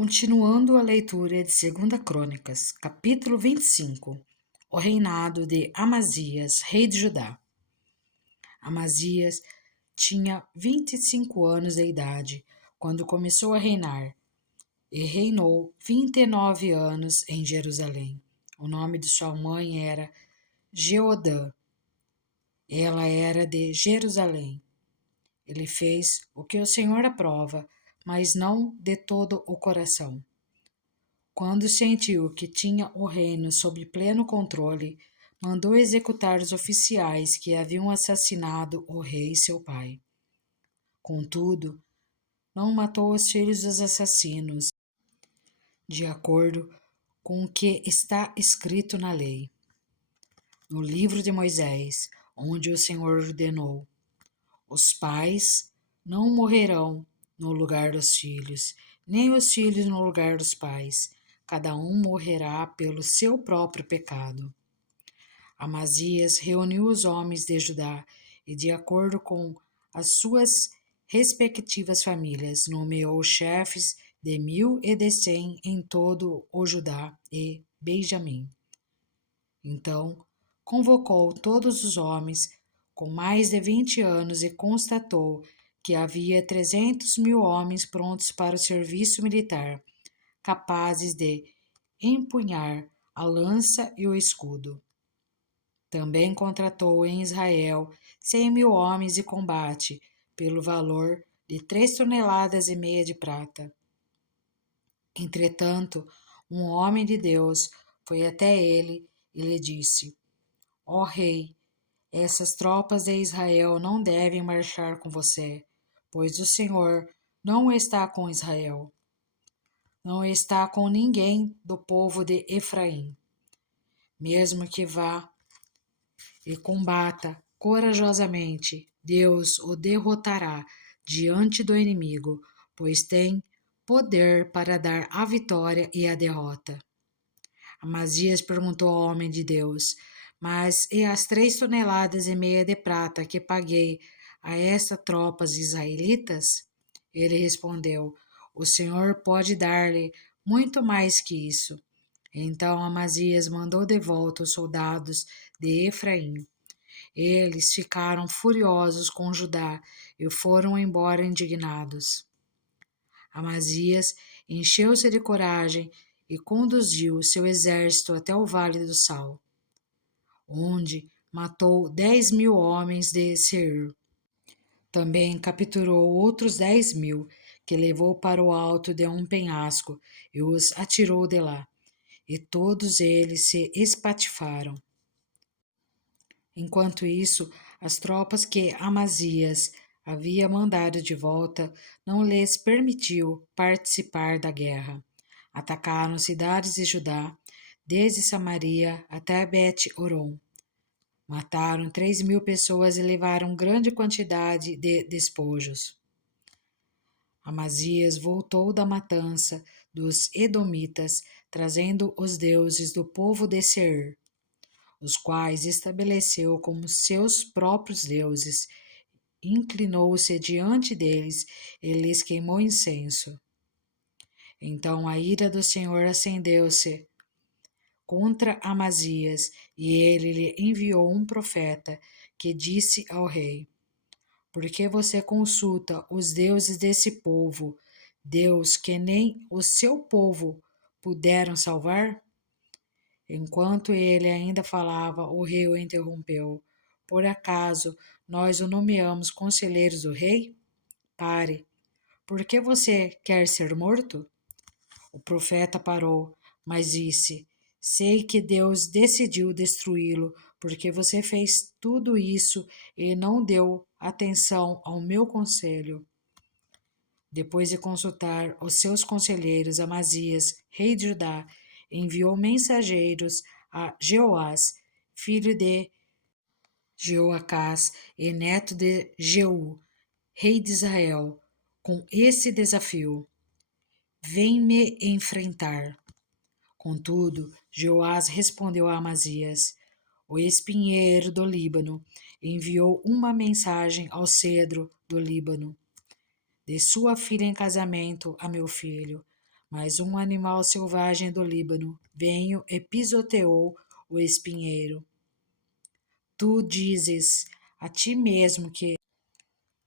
Continuando a leitura de 2 Crônicas, capítulo 25, o reinado de Amazias, rei de Judá. Amazias tinha 25 anos de idade quando começou a reinar e reinou 29 anos em Jerusalém. O nome de sua mãe era Jeodã. Ela era de Jerusalém. Ele fez o que o Senhor aprova, mas não de todo o coração. Quando sentiu que tinha o reino sob pleno controle, mandou executar os oficiais que haviam assassinado o rei seu pai. Contudo, não matou os filhos dos assassinos, de acordo com o que está escrito na lei, no livro de Moisés, onde o Senhor ordenou: os pais não morrerão no lugar dos filhos, nem os filhos no lugar dos pais. Cada um morrerá pelo seu próprio pecado. Amazias reuniu os homens de Judá e, de acordo com as suas respectivas famílias, nomeou chefes de 1.000 e de 100 em todo o Judá e Benjamim. Então, convocou todos os homens com mais de 20 anos e constatou que havia 300.000 homens prontos para o serviço militar, capazes de empunhar a lança e o escudo. Também contratou em Israel 100.000 homens de combate, pelo valor de 3,5 toneladas de prata. Entretanto, um homem de Deus foi até ele e lhe disse: ó rei, essas tropas de Israel não devem marchar com você, pois o Senhor não está com Israel. Não está com ninguém do povo de Efraim. Mesmo que vá e combata corajosamente, Deus o derrotará diante do inimigo, pois tem poder para dar a vitória e a derrota. Amazias perguntou ao homem de Deus: mas e as 3,5 toneladas de prata que paguei a estas tropas israelitas? Ele respondeu: o Senhor pode dar-lhe muito mais que isso. Então Amazias mandou de volta os soldados de Efraim. Eles ficaram furiosos com Judá e foram embora indignados. Amazias encheu-se de coragem e conduziu seu exército até o Vale do Sal, onde matou 10.000 homens de Seir. Também capturou outros 10.000, que levou para o alto de um penhasco e os atirou de lá, e todos eles se espatifaram. Enquanto isso, as tropas que Amazias havia mandado de volta não lhes permitiu participar da guerra. Atacaram cidades de Judá, desde Samaria até Bet-Horon. Mataram 3.000 pessoas e levaram grande quantidade de despojos. Amazias voltou da matança dos Edomitas, trazendo os deuses do povo de Seir, os quais estabeleceu como seus próprios deuses. Inclinou-se diante deles e lhes queimou incenso. Então a ira do Senhor acendeu-se contra Amazias, e ele lhe enviou um profeta que disse ao rei: por que você consulta os deuses desse povo, Deus que nem o seu povo puderam salvar? Enquanto ele ainda falava, o rei o interrompeu: por acaso nós o nomeamos conselheiros do rei? Pare. Por que você quer ser morto? O profeta parou, mas disse: sei que Deus decidiu destruí-lo, porque você fez tudo isso e não deu atenção ao meu conselho. Depois de consultar os seus conselheiros, Amazias, rei de Judá, enviou mensageiros a Jeoás, filho de Jeoacás e neto de Jeú, rei de Israel, com esse desafio: vem me enfrentar. Contudo, Joás respondeu a Amazias: o espinheiro do Líbano enviou uma mensagem ao cedro do Líbano: dê sua filha em casamento a meu filho. Mas um animal selvagem do Líbano veio e pisoteou o espinheiro. Tu dizes a ti mesmo que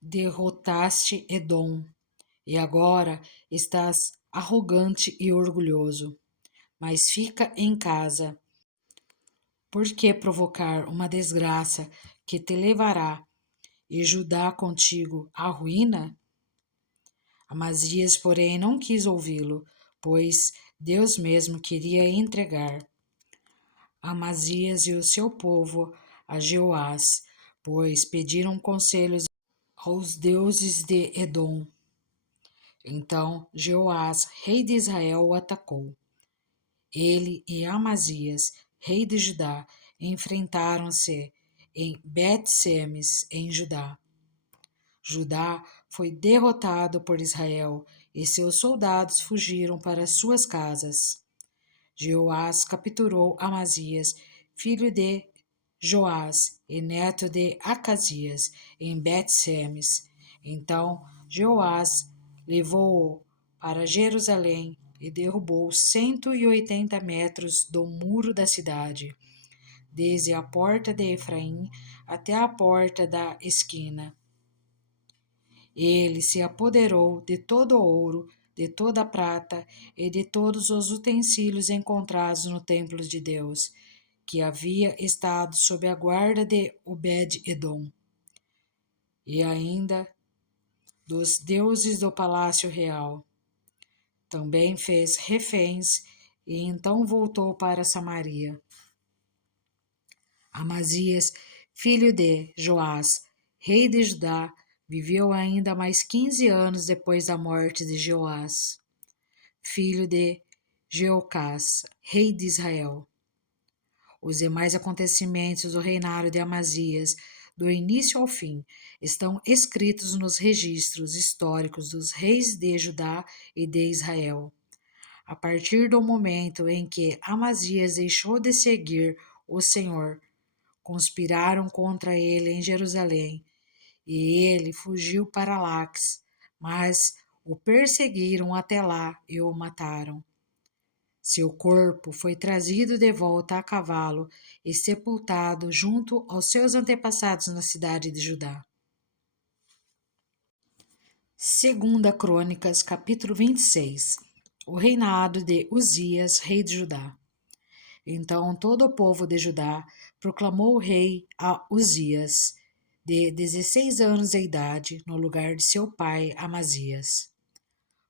derrotaste Edom, e agora estás arrogante e orgulhoso. Mas fica em casa. Por que provocar uma desgraça que te levará e Judá contigo à ruína? Amazias, porém, não quis ouvi-lo, pois Deus mesmo queria entregar Amazias e o seu povo a Jeoás, pois pediram conselhos aos deuses de Edom. Então Jeoás, rei de Israel, o atacou. Ele e Amazias, rei de Judá, enfrentaram-se em Bet-Semes, em Judá. Judá foi derrotado por Israel e seus soldados fugiram para suas casas. Jeoás capturou Amazias, filho de Joás e neto de Acasias, em Bet-Semes. Então Jeoás levou-o para Jerusalém e derrubou 180 metros do muro da cidade, desde a porta de Efraim até a porta da esquina. Ele se apoderou de todo o ouro, de toda a prata e de todos os utensílios encontrados no templo de Deus, que havia estado sob a guarda de Obed-Edom, e ainda dos deuses do palácio real. Também fez reféns e então voltou para Samaria. Amazias, filho de Joás, rei de Judá, viveu ainda mais 15 anos depois da morte de Joás, filho de Jeocás, rei de Israel. Os demais acontecimentos do reinado de Amazias, do início ao fim, estão escritos nos registros históricos dos reis de Judá e de Israel. A partir do momento em que Amazias deixou de seguir o Senhor, conspiraram contra ele em Jerusalém, e ele fugiu para Laques, mas o perseguiram até lá e o mataram. Seu corpo foi trazido de volta a cavalo e sepultado junto aos seus antepassados na cidade de Judá. Segunda Crônicas, capítulo 26. O reinado de Uzias, rei de Judá. Então todo o povo de Judá proclamou o rei a Uzias, de 16 anos de idade, no lugar de seu pai Amazias.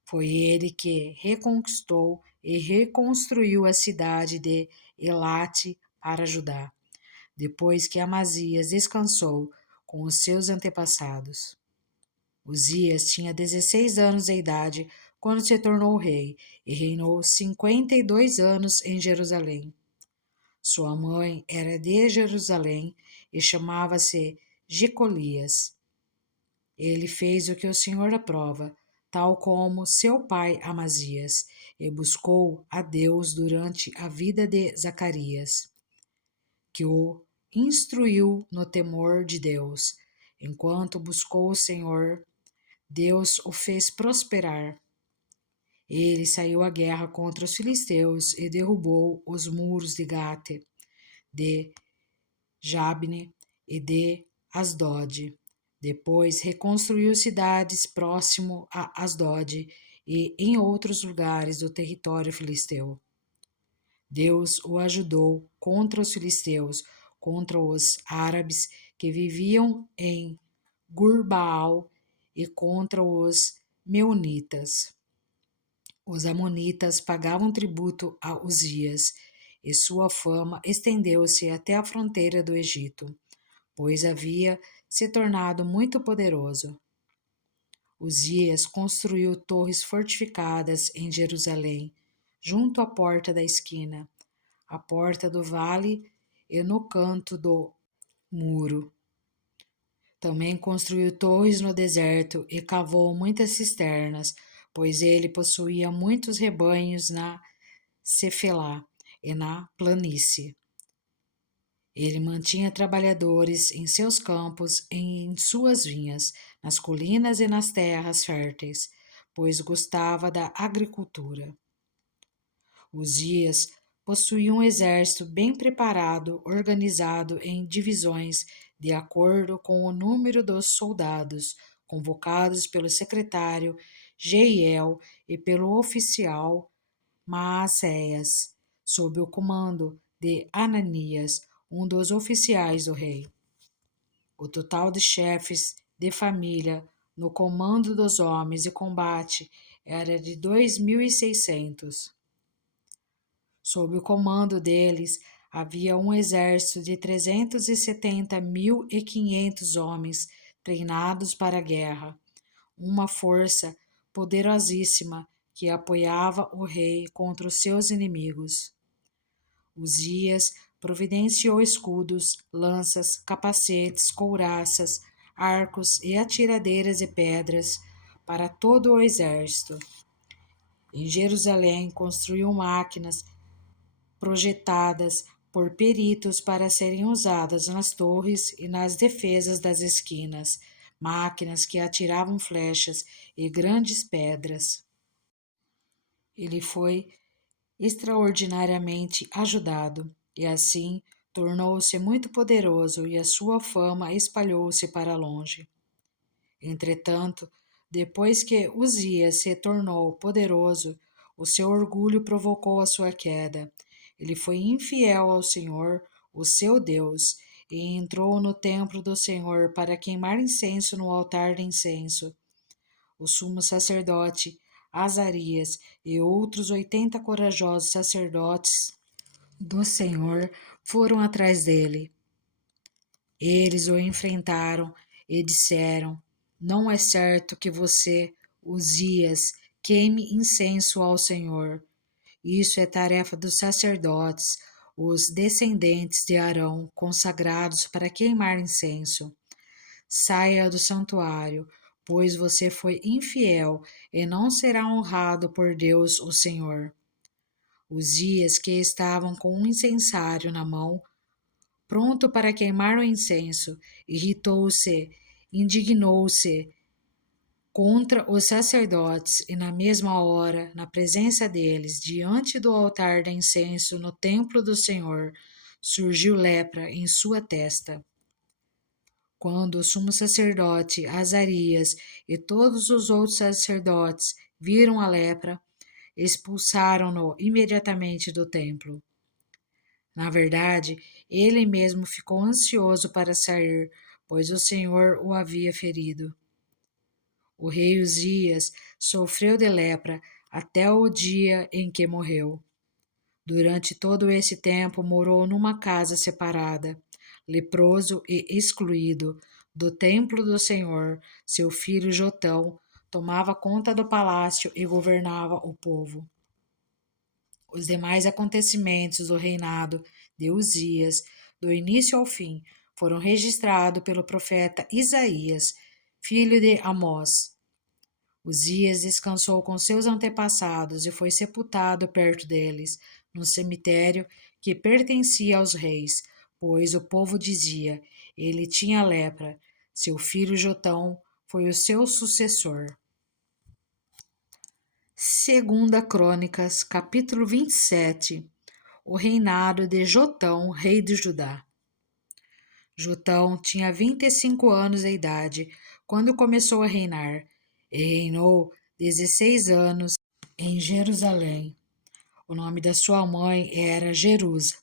Foi ele que reconquistou e reconstruiu a cidade de Elate para Judá, depois que Amazias descansou com os seus antepassados. Uzias tinha 16 anos de idade quando se tornou rei e reinou 52 anos em Jerusalém. Sua mãe era de Jerusalém e chamava-se Jecolias. Ele fez o que o Senhor aprova, tal como seu pai Amazias, e buscou a Deus durante a vida de Zacarias, que o instruiu no temor de Deus. Enquanto buscou o Senhor, Deus o fez prosperar. Ele saiu à guerra contra os filisteus e derrubou os muros de Gate, de Jabne e de Asdod. Depois reconstruiu cidades próximo a Asdod e em outros lugares do território filisteu. Deus o ajudou contra os filisteus, contra os árabes que viviam em Gurbaal e contra os meunitas. Os amonitas pagavam tributo a Uzias, e sua fama estendeu-se até a fronteira do Egito, pois havia se tornado muito poderoso. Uzias construiu torres fortificadas em Jerusalém, junto à porta da esquina, à porta do vale e no canto do muro. Também construiu torres no deserto e cavou muitas cisternas, pois ele possuía muitos rebanhos na Cefelá e na planície. Ele mantinha trabalhadores em seus campos e em suas vinhas, nas colinas e nas terras férteis, pois gostava da agricultura. Uzias possuía um exército bem preparado, organizado em divisões de acordo com o número dos soldados convocados pelo secretário Jeiel e pelo oficial Maacéias, sob o comando de Ananias, um dos oficiais do rei. O total de chefes de família no comando dos homens de combate era de 2.600. Sob o comando deles havia um exército de 370.500 homens treinados para a guerra, uma força poderosíssima que apoiava o rei contra os seus inimigos. Uzias providenciou escudos, lanças, capacetes, couraças, arcos e atiradeiras de pedras para todo o exército. Em Jerusalém construiu máquinas projetadas por peritos para serem usadas nas torres e nas defesas das esquinas, máquinas que atiravam flechas e grandes pedras. Ele foi extraordinariamente ajudado, e assim tornou-se muito poderoso e a sua fama espalhou-se para longe. Entretanto, depois que Uzias se tornou poderoso, o seu orgulho provocou a sua queda. Ele foi infiel ao Senhor, o seu Deus, e entrou no templo do Senhor para queimar incenso no altar de incenso. O sumo sacerdote Azarias e outros 80 corajosos sacerdotes do Senhor foram atrás dele. Eles o enfrentaram e disseram: Não é certo que você, Uzias, queime incenso ao Senhor. Isso é tarefa dos sacerdotes, os descendentes de Arão, consagrados para queimar incenso. Saia do santuário, pois você foi infiel e não será honrado por Deus, o Senhor. Uzias, que estavam com um incensário na mão, pronto para queimar o incenso, irritou-se, indignou-se contra os sacerdotes e, na mesma hora, na presença deles, diante do altar de incenso no templo do Senhor, surgiu lepra em sua testa. Quando o sumo sacerdote Azarias e todos os outros sacerdotes viram a lepra, expulsaram-no imediatamente do templo. Na verdade, ele mesmo ficou ansioso para sair, pois o Senhor o havia ferido. O rei Uzias sofreu de lepra até o dia em que morreu. Durante todo esse tempo morou numa casa separada, leproso e excluído do templo do Senhor. Seu filho Jotão tomava conta do palácio e governava o povo. Os demais acontecimentos do reinado de Uzias, do início ao fim, foram registrados pelo profeta Isaías, filho de Amós. Uzias descansou com seus antepassados e foi sepultado perto deles, num cemitério que pertencia aos reis, pois o povo dizia: ele tinha lepra. Seu filho Jotão foi o seu sucessor. Segunda Crônicas, capítulo 27. O reinado de Jotão, rei de Judá. Jotão tinha 25 anos de idade quando começou a reinar, e reinou 16 anos em Jerusalém. O nome da sua mãe era Jerusa,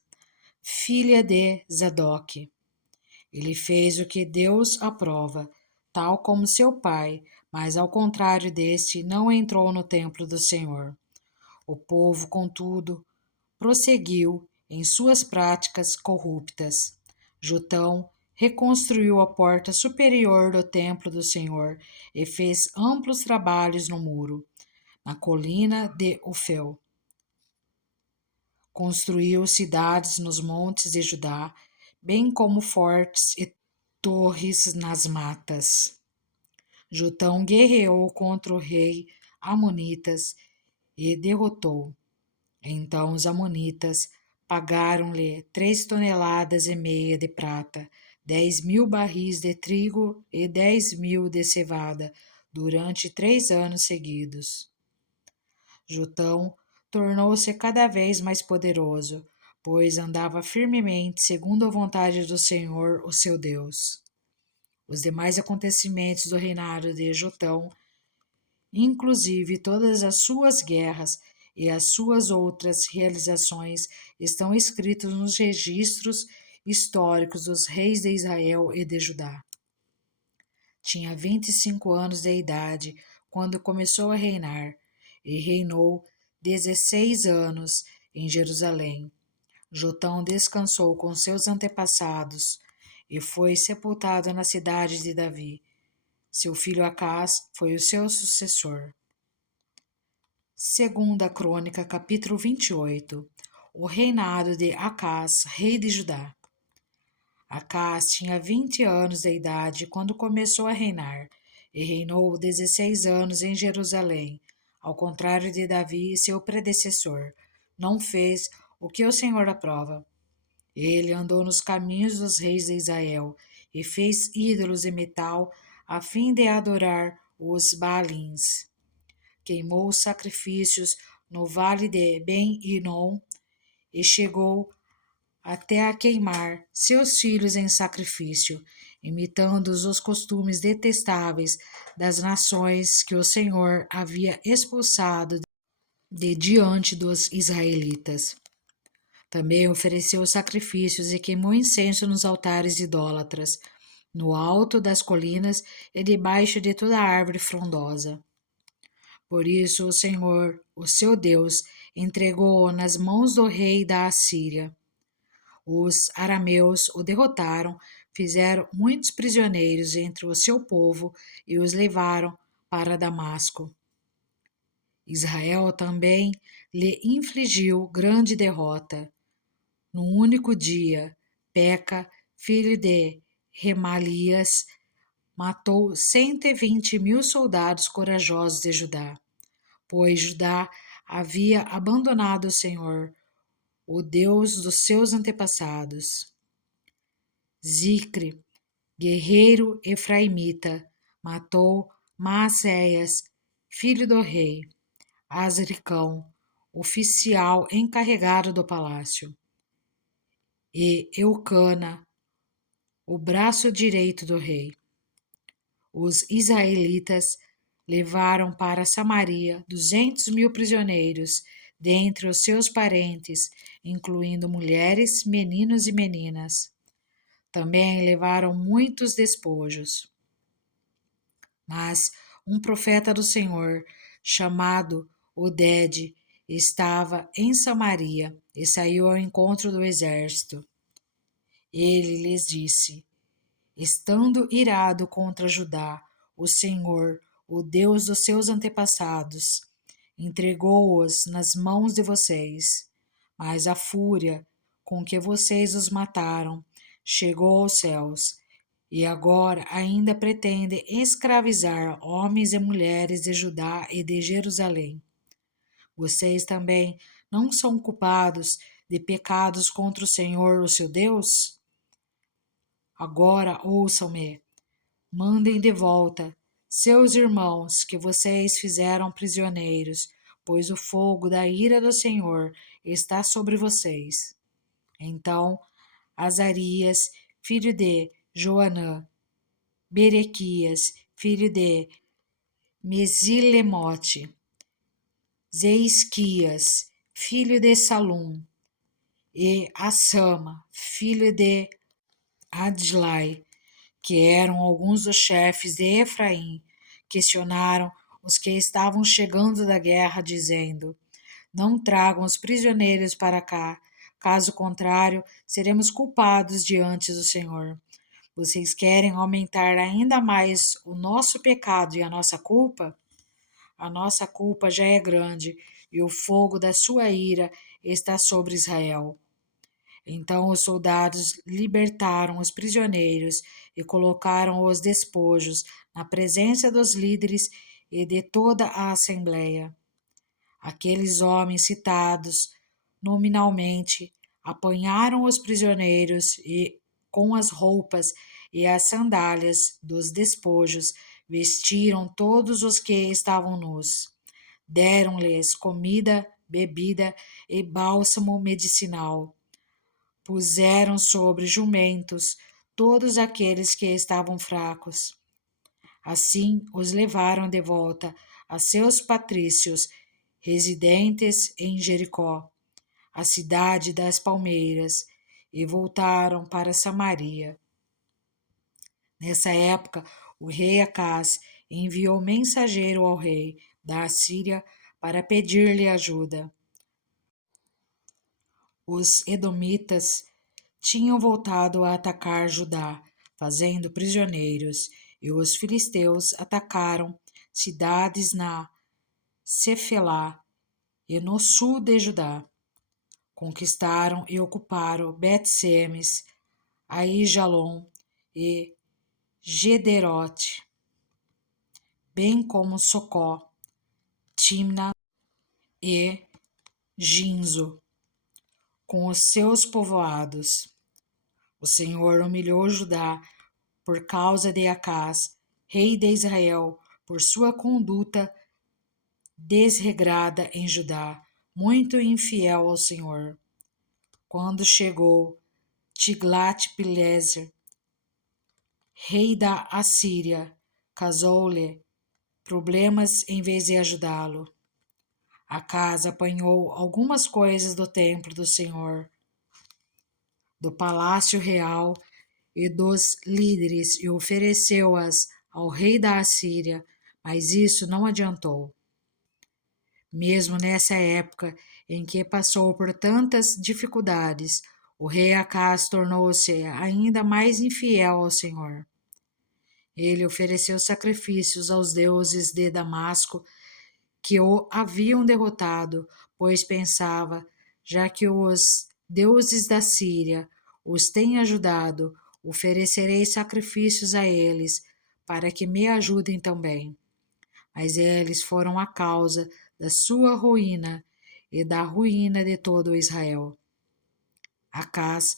filha de Zadok. Ele fez o que Deus aprova, tal como seu pai, mas ao contrário deste, não entrou no templo do Senhor. O povo, contudo, prosseguiu em suas práticas corruptas. Jotão reconstruiu a porta superior do templo do Senhor e fez amplos trabalhos no muro, na colina de Ofel. Construiu cidades nos montes de Judá, bem como fortes e torres nas matas. Jotão guerreou contra o rei Amonitas e derrotou. Então os amonitas pagaram-lhe 3,5 toneladas de prata, 10.000 barris de trigo e 10.000 de cevada, durante 3 anos seguidos. Jotão tornou-se cada vez mais poderoso, pois andava firmemente segundo a vontade do Senhor, o seu Deus. Os demais acontecimentos do reinado de Jotão, inclusive todas as suas guerras e as suas outras realizações, estão escritos nos registros históricos dos reis de Israel e de Judá. Tinha 25 anos de idade quando começou a reinar, e reinou 16 anos em Jerusalém. Jotão descansou com seus antepassados e foi sepultado na cidade de Davi. Seu filho Acás foi o seu sucessor. Segunda Crônica, capítulo 28. O reinado de Acás, rei de Judá. Acás tinha 20 anos de idade quando começou a reinar, e reinou 16 anos em Jerusalém. Ao contrário de Davi, seu predecessor, não fez o que o Senhor aprova. Ele andou nos caminhos dos reis de Israel e fez ídolos de metal a fim de adorar os Baalins. Queimou os sacrifícios no vale de Ben-Hinom e chegou até a queimar seus filhos em sacrifício, imitando os costumes detestáveis das nações que o Senhor havia expulsado de diante dos israelitas. Também ofereceu sacrifícios e queimou incenso nos altares idólatras, no alto das colinas e debaixo de toda árvore frondosa. Por isso o Senhor, o seu Deus, entregou-o nas mãos do rei da Assíria. Os arameus o derrotaram, fizeram muitos prisioneiros entre o seu povo e os levaram para Damasco. Israel também lhe infligiu grande derrota. Num único dia, Peca, filho de Remalias, matou 120.000 soldados corajosos de Judá, pois Judá havia abandonado o Senhor, o Deus dos seus antepassados. Zicre, guerreiro efraimita, matou Maacéias, filho do rei, Azricão, oficial encarregado do palácio, e Eucana, o braço direito do rei. Os israelitas levaram para Samaria 200.000 prisioneiros, dentre os seus parentes, incluindo mulheres, meninos e meninas. Também levaram muitos despojos. Mas um profeta do Senhor, chamado Oded, estava em Samaria e saiu ao encontro do exército. Ele lhes disse: estando irado contra Judá, o Senhor, o Deus dos seus antepassados, entregou-os nas mãos de vocês, mas a fúria com que vocês os mataram chegou aos céus, e agora ainda pretende escravizar homens e mulheres de Judá e de Jerusalém. Vocês também não são culpados de pecados contra o Senhor, o seu Deus? Agora ouçam-me, mandem de volta seus irmãos que vocês fizeram prisioneiros, pois o fogo da ira do Senhor está sobre vocês. Então Azarias, filho de Joanã, Berequias, filho de Mesilemote, Zeisquias, filho de Salum, e Assama, filho de Adlai, que eram alguns dos chefes de Efraim, questionaram os que estavam chegando da guerra, dizendo: não tragam os prisioneiros para cá, caso contrário, seremos culpados diante do Senhor. Vocês querem aumentar ainda mais o nosso pecado e a nossa culpa? A nossa culpa já é grande e o fogo da sua ira está sobre Israel. Então os soldados libertaram os prisioneiros e colocaram os despojos na presença dos líderes e de toda a assembleia. Aqueles homens citados nominalmente apanharam os prisioneiros e, com as roupas e as sandálias dos despojos, Vestiram todos os que estavam nus. Deram-lhes comida, bebida e bálsamo medicinal. Puseram sobre jumentos todos aqueles que estavam fracos. Assim os levaram de volta a seus patrícios, residentes em Jericó, a cidade das palmeiras, e voltaram para Samaria. Nessa época, o rei Acás enviou mensageiro ao rei da Assíria para pedir-lhe ajuda. Os edomitas tinham voltado a atacar Judá, fazendo prisioneiros, e os filisteus atacaram cidades na Cefelá e no sul de Judá. Conquistaram e ocuparam Bet-Semes, Aijalon e Gederote, bem como Socó, Timna e Ginzo, com os seus povoados. O Senhor humilhou Judá por causa de Acás, rei de Israel, por sua conduta desregrada em Judá, muito infiel ao Senhor. Quando chegou Tiglat-Pileser, rei da Assíria, causou-lhe problemas em vez de ajudá-lo. Acás apanhou algumas coisas do templo do Senhor, do palácio real e dos líderes e ofereceu-as ao rei da Assíria, mas isso não adiantou. Mesmo nessa época em que passou por tantas dificuldades, o rei Acás tornou-se ainda mais infiel ao Senhor. Ele ofereceu sacrifícios aos deuses de Damasco que o haviam derrotado, pois pensava, já que os deuses da Síria os têm ajudado, oferecerei sacrifícios a eles, para que me ajudem também. Mas eles foram a causa da sua ruína e da ruína de todo Israel. Acás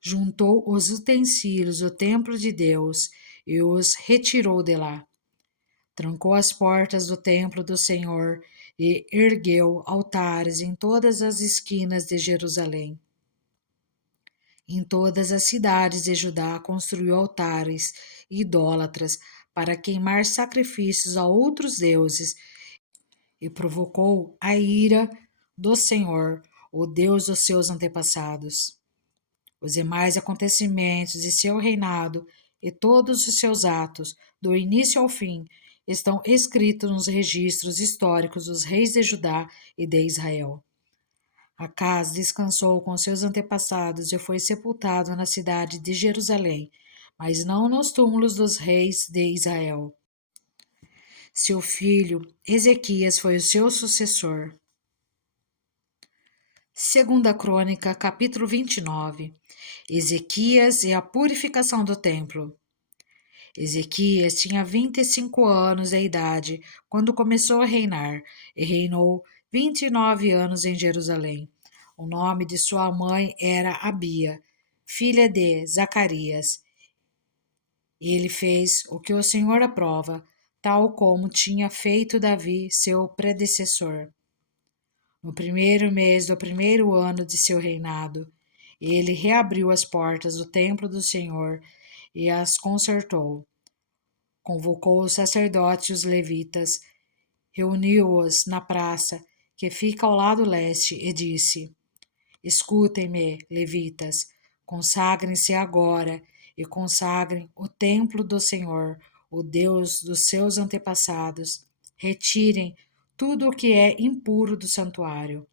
juntou os utensílios do templo de Deus e os retirou de lá. Trancou as portas do templo do Senhor e ergueu altares em todas as esquinas de Jerusalém. Em todas as cidades de Judá construiu altares idólatras para queimar sacrifícios a outros deuses e provocou a ira do Senhor, o Deus dos seus antepassados. Os demais acontecimentos de seu reinado e todos os seus atos, do início ao fim, estão escritos nos registros históricos dos reis de Judá e de Israel. Acás descansou com seus antepassados e foi sepultado na cidade de Jerusalém, mas não nos túmulos dos reis de Israel. Seu filho Ezequias foi o seu sucessor. Segunda Crônica, capítulo 29. Ezequias e a purificação do templo. Ezequias tinha 25 anos de idade quando começou a reinar, e reinou 29 anos em Jerusalém. O nome de sua mãe era Abia, filha de Zacarias. Ele fez o que o Senhor aprova, tal como tinha feito Davi, seu predecessor. No primeiro mês do primeiro ano de seu reinado, ele reabriu as portas do templo do Senhor e as consertou. Convocou os sacerdotes e os levitas, reuniu-os na praça que fica ao lado leste e disse: Escutem-me, levitas, consagrem-se agora e consagrem o templo do Senhor, o Deus dos seus antepassados. Retirem tudo o que é impuro do santuário.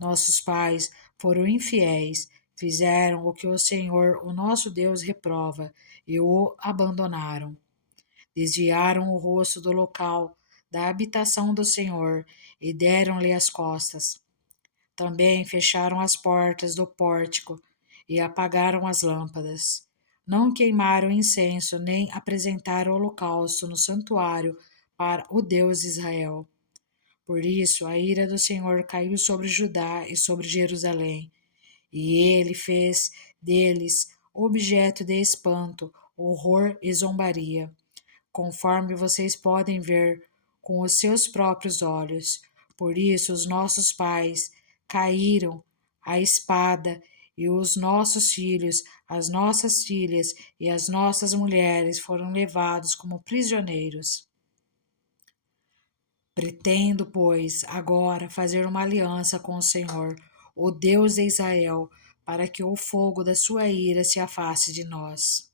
Nossos pais foram infiéis, fizeram o que o Senhor, o nosso Deus, reprova e o abandonaram. Desviaram o rosto do local da habitação do Senhor e deram-lhe as costas. Também fecharam as portas do pórtico e apagaram as lâmpadas. Não queimaram incenso nem apresentaram holocausto no santuário para o Deus de Israel. Por isso a ira do Senhor caiu sobre Judá e sobre Jerusalém, e ele fez deles objeto de espanto, horror e zombaria. conforme vocês podem ver com os seus próprios olhos. Por isso, os nossos pais caíram à espada, e os nossos filhos, as nossas filhas e as nossas mulheres foram levados como prisioneiros. Pretendo, pois, agora fazer uma aliança com o Senhor, o Deus de Israel, para que o fogo da sua ira se afaste de nós.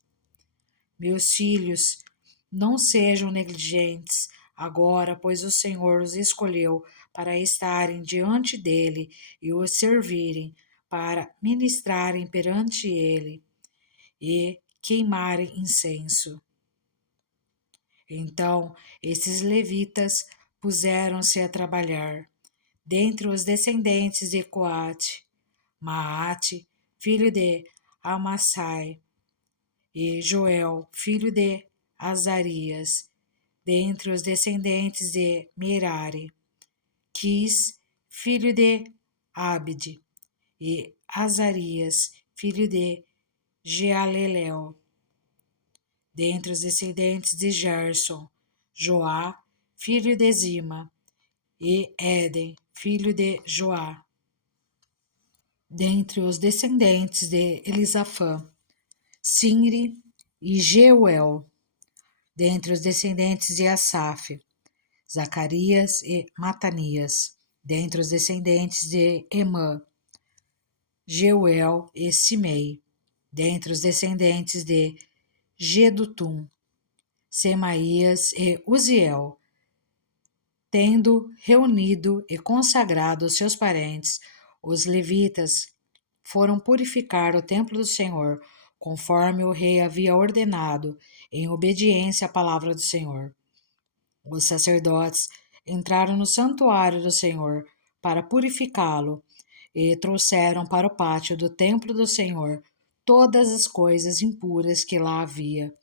Meus filhos, não sejam negligentes agora, pois o Senhor os escolheu para estarem diante dele e o servirem, para ministrarem perante ele e queimarem incenso. Então esses levitas puseram-se a trabalhar. Dentre os descendentes de Coate, Maate, filho de Amassai, e Joel, filho de Azarias. Dentre os descendentes de Merari, Quis, filho de Abde, e Azarias, filho de Jealelel. Dentre os descendentes de Gerson, Joá, filho de Zima, e Éden, filho de Joá. Dentre os descendentes de Elisafã, Sinri e Jeuel. Dentre os descendentes de Asaf, Zacarias e Matanias. Dentre os descendentes de Emã, Jeuel e Simei. Dentre os descendentes de Gedutum, Semaías e Uziel. Tendo reunido e consagrado os seus parentes, os levitas foram purificar o templo do Senhor, conforme o rei havia ordenado, em obediência à palavra do Senhor. Os sacerdotes entraram no santuário do Senhor para purificá-lo e trouxeram para o pátio do templo do Senhor todas as coisas impuras que lá havia,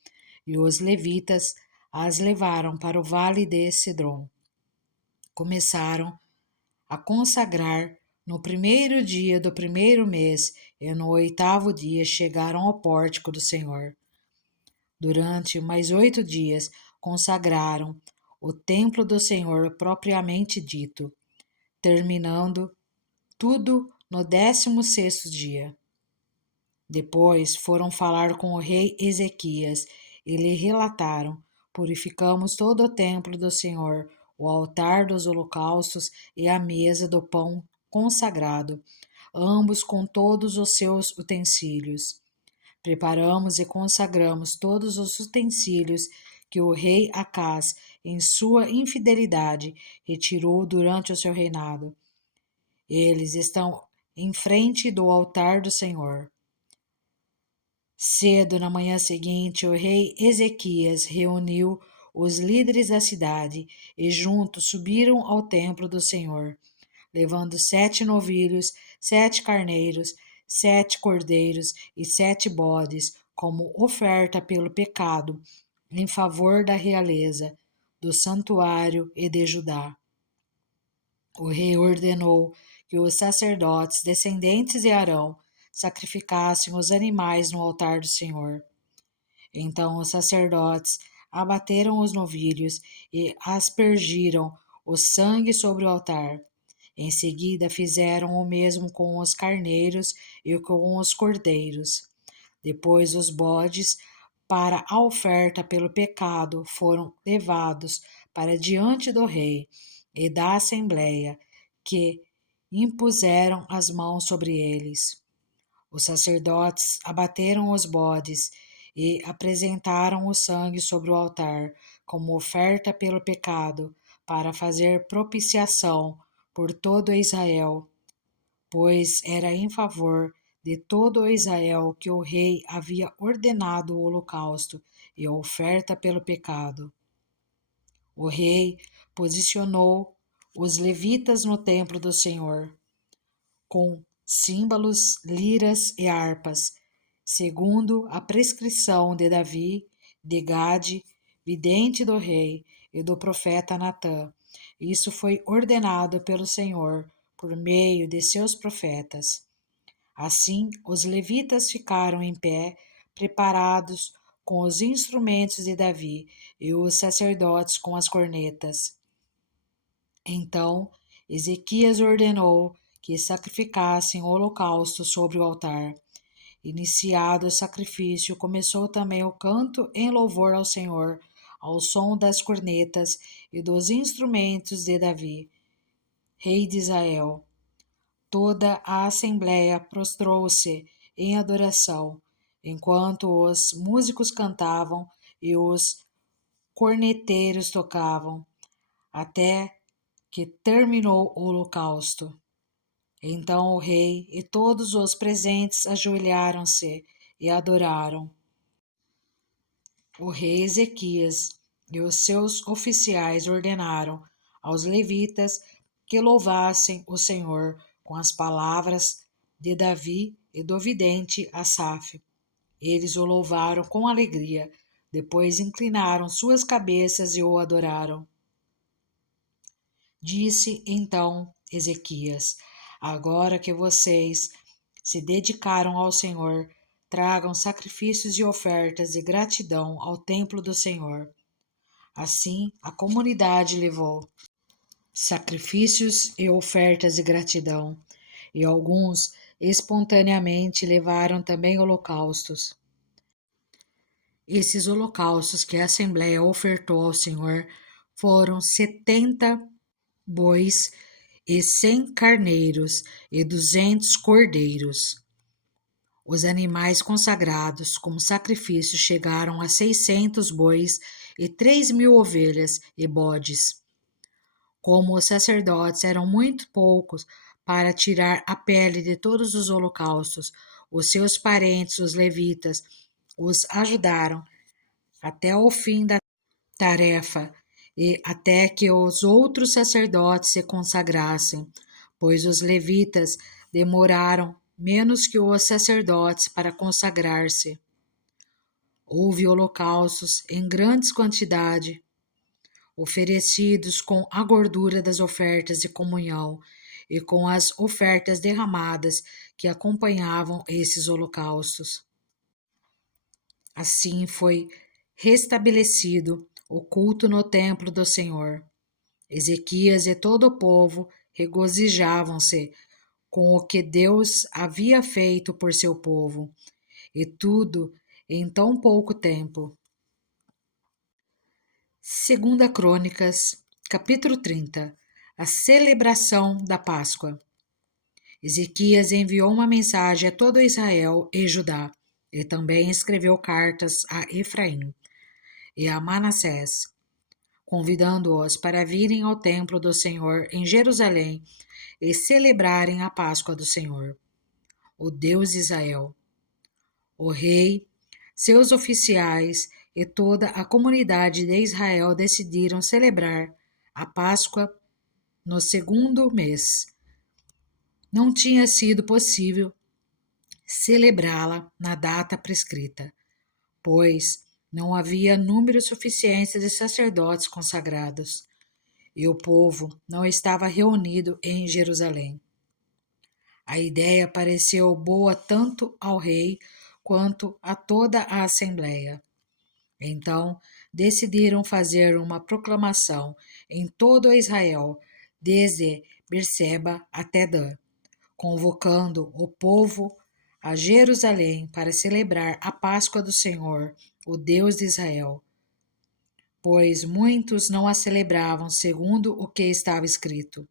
e os levitas as levaram para o vale de Cedron. Começaram a consagrar no primeiro dia do primeiro mês, e no 8º dia chegaram ao pórtico do Senhor. Durante mais 8 dias consagraram o templo do Senhor propriamente dito, terminando tudo no 16º dia. Depois foram falar com o rei Ezequias e lhe relataram: purificamos todo o templo do Senhor, o altar dos holocaustos e a mesa do pão consagrado, ambos com todos os seus utensílios. Preparamos e consagramos todos os utensílios que o rei Acás, em sua infidelidade, retirou durante o seu reinado. Eles estão em frente do altar do Senhor. Cedo na manhã seguinte, o rei Ezequias reuniu os líderes da cidade e juntos subiram ao templo do Senhor, levando 7 novilhos, 7 carneiros, 7 cordeiros e 7 bodes como oferta pelo pecado, em favor da realeza, do santuário e de Judá. O rei ordenou que os sacerdotes descendentes de Arão sacrificassem os animais no altar do Senhor. Então os sacerdotes abateram os novilhos e aspergiram o sangue sobre o altar. Em seguida fizeram o mesmo com os carneiros e com os cordeiros. Depois os bodes para a oferta pelo pecado foram levados para diante do rei e da assembleia, que impuseram as mãos sobre eles. Os sacerdotes abateram os bodes e apresentaram o sangue sobre o altar como oferta pelo pecado, para fazer propiciação por todo Israel, pois era em favor de todo Israel que o rei havia ordenado o holocausto e a oferta pelo pecado. O rei posicionou os levitas no templo do Senhor, com símbolos, liras e harpas, segundo a prescrição de Davi, de Gade, vidente do rei, e do profeta Natã. Isso foi ordenado pelo Senhor por meio de seus profetas. Assim, os levitas ficaram em pé, preparados com os instrumentos de Davi e os sacerdotes com as cornetas. Então Ezequias ordenou que sacrificassem o holocausto sobre o altar. Iniciado o sacrifício, começou também o canto em louvor ao Senhor, ao som das cornetas e dos instrumentos de Davi, rei de Israel. Toda a assembleia prostrou-se em adoração, enquanto os músicos cantavam e os corneteiros tocavam, até que terminou o holocausto. Então o rei e todos os presentes ajoelharam-se e adoraram. O rei Ezequias e os seus oficiais ordenaram aos levitas que louvassem o Senhor com as palavras de Davi e do vidente Asaf. Eles o louvaram com alegria, depois inclinaram suas cabeças e o adoraram. Disse então Ezequias: Agora que vocês se dedicaram ao Senhor, tragam sacrifícios e ofertas de gratidão ao templo do Senhor. Assim, a comunidade levou sacrifícios e ofertas de gratidão, e alguns espontaneamente levaram também holocaustos. Esses holocaustos que a Assembleia ofertou ao Senhor foram 70 bois e 100 carneiros e 200 cordeiros. Os animais consagrados como sacrifício chegaram a 600 bois e 3.000 ovelhas e bodes. Como os sacerdotes eram muito poucos para tirar a pele de todos os holocaustos, os seus parentes, os levitas, os ajudaram até o fim da tarefa e até que os outros sacerdotes se consagrassem, pois os levitas demoraram menos que os sacerdotes para consagrar-se. Houve holocaustos em grandes quantidades, oferecidos com a gordura das ofertas de comunhão e com as ofertas derramadas que acompanhavam esses holocaustos. Assim foi restabelecido o culto no templo do Senhor. Ezequias e todo o povo regozijavam-se com o que Deus havia feito por seu povo, e tudo em tão pouco tempo. Segunda Crônicas, capítulo 30. A celebração da Páscoa. Ezequias enviou uma mensagem a todo Israel e Judá, e também escreveu cartas a Efraim e a Manassés, convidando-os para virem ao templo do Senhor em Jerusalém e celebrarem a Páscoa do Senhor, o Deus de Israel. O rei, seus oficiais e toda a comunidade de Israel decidiram celebrar a Páscoa no segundo mês. Não tinha sido possível celebrá-la na data prescrita, pois não havia número suficiente de sacerdotes consagrados, e o povo não estava reunido em Jerusalém. A ideia pareceu boa tanto ao rei quanto a toda a assembleia. Então, decidiram fazer uma proclamação em todo Israel, desde Berseba até Dan, convocando o povo a Jerusalém para celebrar a Páscoa do Senhor, o Deus de Israel, pois muitos não a celebravam segundo o que estava escrito.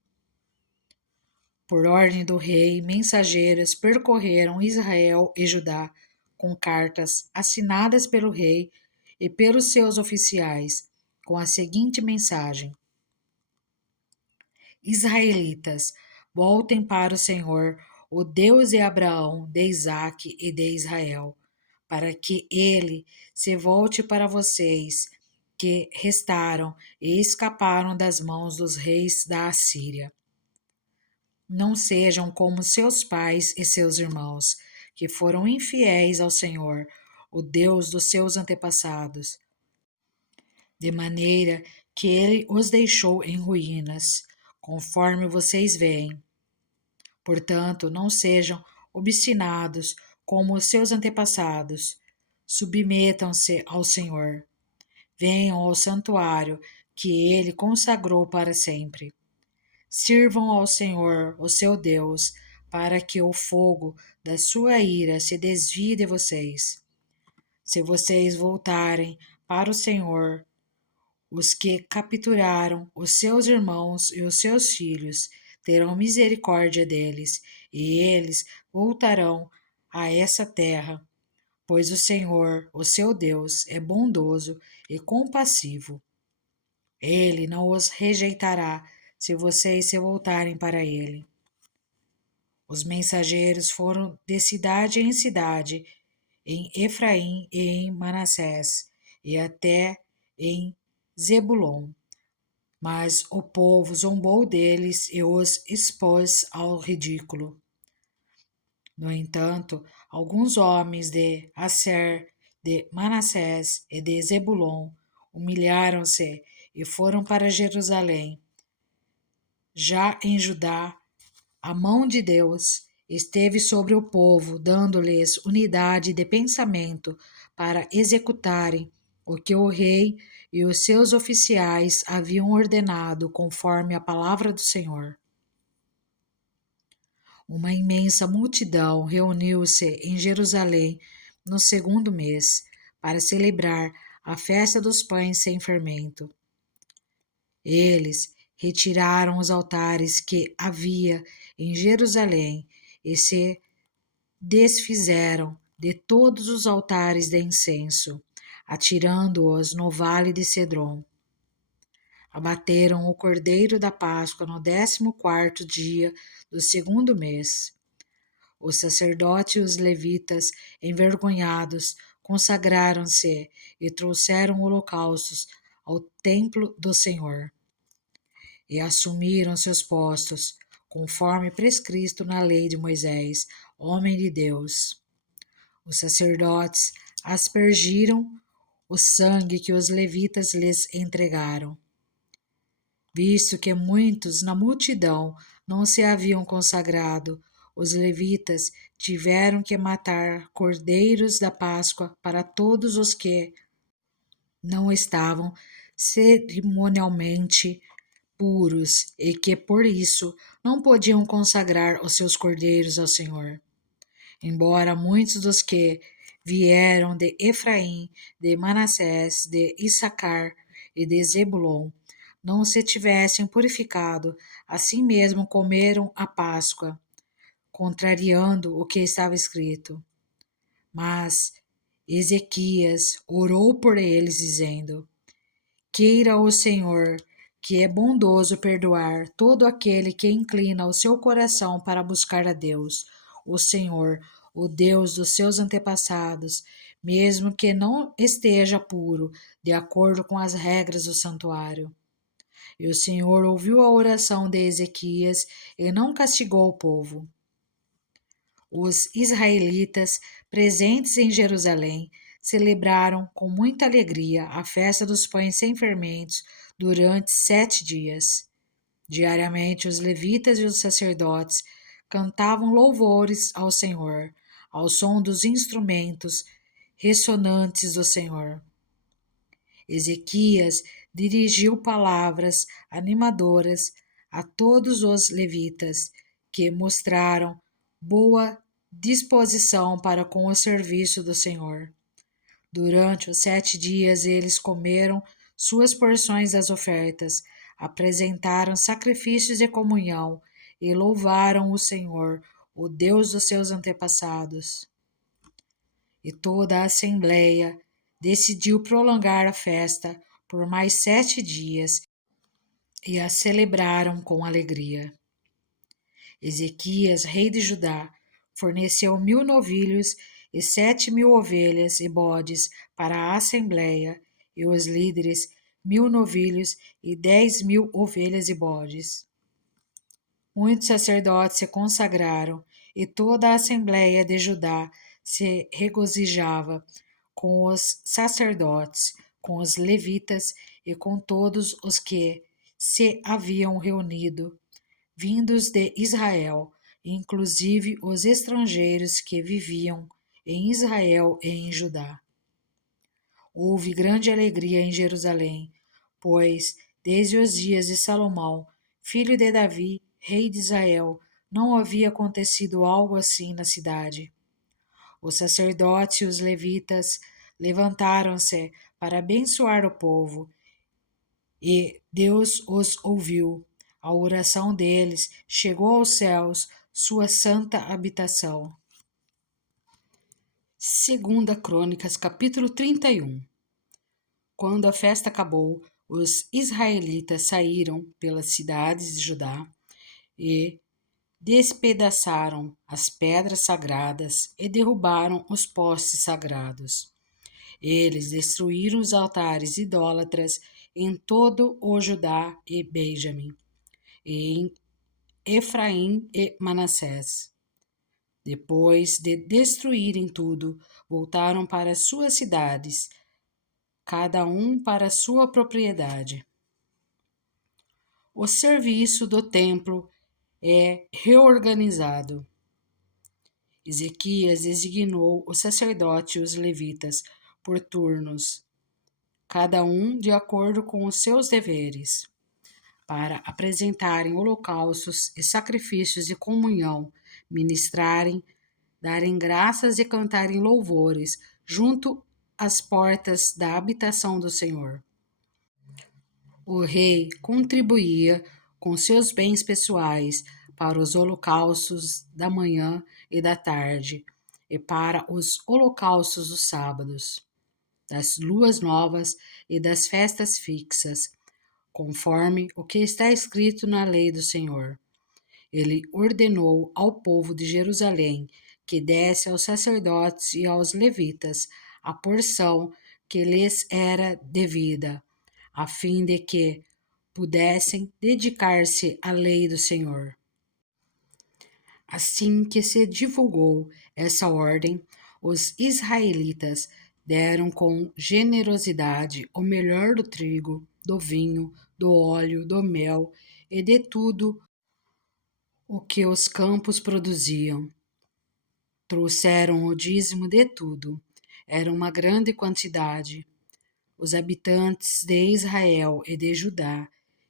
Por ordem do rei, mensageiros percorreram Israel e Judá com cartas assinadas pelo rei e pelos seus oficiais, com a seguinte mensagem: Israelitas, voltem para o Senhor, o Deus de Abraão, de Isaque e de Israel, para que ele se volte para vocês que restaram e escaparam das mãos dos reis da Assíria. Não sejam como seus pais e seus irmãos, que foram infiéis ao Senhor, o Deus dos seus antepassados, de maneira que ele os deixou em ruínas, conforme vocês veem. Portanto, não sejam obstinados como os seus antepassados. Submetam-se ao Senhor. Venham ao santuário que ele consagrou para sempre. Sirvam ao Senhor, o seu Deus, para que o fogo da sua ira se desvie de vocês. Se vocês voltarem para o Senhor, os que capturaram os seus irmãos e os seus filhos terão misericórdia deles, e eles voltarão a essa terra, pois o Senhor, o seu Deus, é bondoso e compassivo. Ele não os rejeitará se vocês se voltarem para ele. Os mensageiros foram de cidade em cidade, em Efraim e em Manassés, e até em Zebulon. Mas o povo zombou deles e os expôs ao ridículo. No entanto, alguns homens de Asser, de Manassés e de Zebulon humilharam-se e foram para Jerusalém. Já em Judá, a mão de Deus esteve sobre o povo, dando-lhes unidade de pensamento para executarem o que o rei e os seus oficiais haviam ordenado conforme a palavra do Senhor. Uma imensa multidão reuniu-se em Jerusalém no segundo mês para celebrar a festa dos pães sem fermento. Eles retiraram os altares que havia em Jerusalém e se desfizeram de todos os altares de incenso, atirando-os no vale de Cedron. Abateram o cordeiro da Páscoa no 14º dia do segundo mês. Os sacerdotes e os levitas, envergonhados, consagraram-se e trouxeram holocaustos ao templo do Senhor. E assumiram seus postos, conforme prescrito na lei de Moisés, homem de Deus. Os sacerdotes aspergiram o sangue que os levitas lhes entregaram. Visto que muitos na multidão não se haviam consagrado, os levitas tiveram que matar cordeiros da Páscoa para todos os que não estavam cerimonialmente puros e que por isso não podiam consagrar os seus cordeiros ao Senhor. Embora muitos dos que vieram de Efraim, de Manassés, de Issacar e de Zebulon não se tivessem purificado, assim mesmo comeram a Páscoa, contrariando o que estava escrito. Mas Ezequias orou por eles, dizendo: Queira o Senhor, que é bondoso, perdoar todo aquele que inclina o seu coração para buscar a Deus, o Senhor, o Deus dos seus antepassados, mesmo que não esteja puro, de acordo com as regras do santuário. E o Senhor ouviu a oração de Ezequias e não castigou o povo. Os israelitas presentes em Jerusalém celebraram com muita alegria a festa dos pães sem fermentos durante 7 dias. Diariamente, os levitas e os sacerdotes cantavam louvores ao Senhor, ao som dos instrumentos ressonantes do Senhor. Ezequias dirigiu palavras animadoras a todos os levitas, que mostraram boa disposição para com o serviço do Senhor. Durante os 7 dias eles comeram suas porções das ofertas, apresentaram sacrifícios de comunhão e louvaram o Senhor, o Deus dos seus antepassados. E toda a assembleia decidiu prolongar a festa por mais 7 dias e a celebraram com alegria. Ezequias, rei de Judá, forneceu 1000 novilhos e 7.000 ovelhas e bodes para a assembleia, e os líderes 1000 novilhos e 10.000 ovelhas e bodes. Muitos sacerdotes se consagraram, e toda a assembleia de Judá se regozijava com os sacerdotes, com os levitas e com todos os que se haviam reunido, vindos de Israel, inclusive os estrangeiros que viviam em Israel e em Judá. Houve grande alegria em Jerusalém, pois, desde os dias de Salomão, filho de Davi, rei de Israel, não havia acontecido algo assim na cidade. Os sacerdotes e os levitas levantaram-se para abençoar o povo, e Deus os ouviu. A oração deles chegou aos céus, sua santa habitação. Segunda Crônicas, capítulo 31. Quando a festa acabou, os israelitas saíram pelas cidades de Judá e despedaçaram as pedras sagradas e derrubaram os postes sagrados. Eles destruíram os altares idólatras em todo o Judá e Benjamim, e em Efraim e Manassés. Depois de destruírem tudo, voltaram para suas cidades, cada um para sua propriedade. O serviço do templo é reorganizado. Ezequias designou os sacerdotes e os levitas por turnos, cada um de acordo com os seus deveres, para apresentarem holocaustos e sacrifícios de comunhão, ministrarem, darem graças e cantarem louvores junto às portas da habitação do Senhor. O rei contribuía com seus bens pessoais para os holocaustos da manhã e da tarde, e para os holocaustos dos sábados, das luas novas e das festas fixas, conforme o que está escrito na lei do Senhor. Ele ordenou ao povo de Jerusalém que desse aos sacerdotes e aos levitas a porção que lhes era devida, a fim de que pudessem dedicar-se à lei do Senhor. Assim que se divulgou essa ordem, os israelitas deram com generosidade o melhor do trigo, do vinho, do óleo, do mel e de tudo o que os campos produziam. Trouxeram o dízimo de tudo. Era uma grande quantidade. Os habitantes de Israel e de Judá,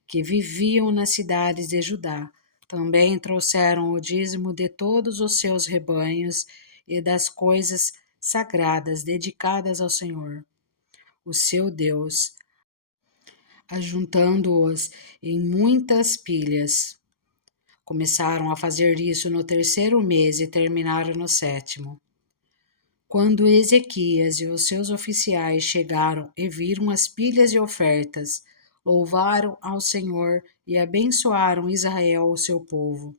que viviam nas cidades de Judá, também trouxeram o dízimo de todos os seus rebanhos e das coisas sagradas dedicadas ao Senhor, o seu Deus, ajuntando-os em muitas pilhas. Começaram a fazer isso no terceiro mês e terminaram no sétimo. Quando Ezequias e os seus oficiais chegaram e viram as pilhas de ofertas, louvaram ao Senhor e abençoaram Israel, o seu povo.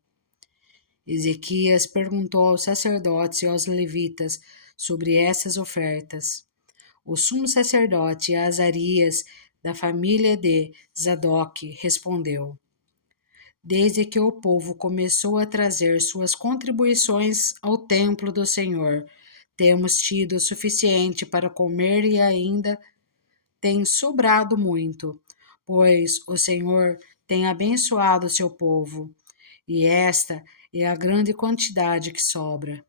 Ezequias perguntou aos sacerdotes e aos levitas sobre essas ofertas. O sumo sacerdote Azarias, da família de Zadok, respondeu: Desde que o povo começou a trazer suas contribuições ao templo do Senhor, temos tido o suficiente para comer e ainda tem sobrado muito, pois o Senhor tem abençoado seu povo, e esta é a grande quantidade que sobra.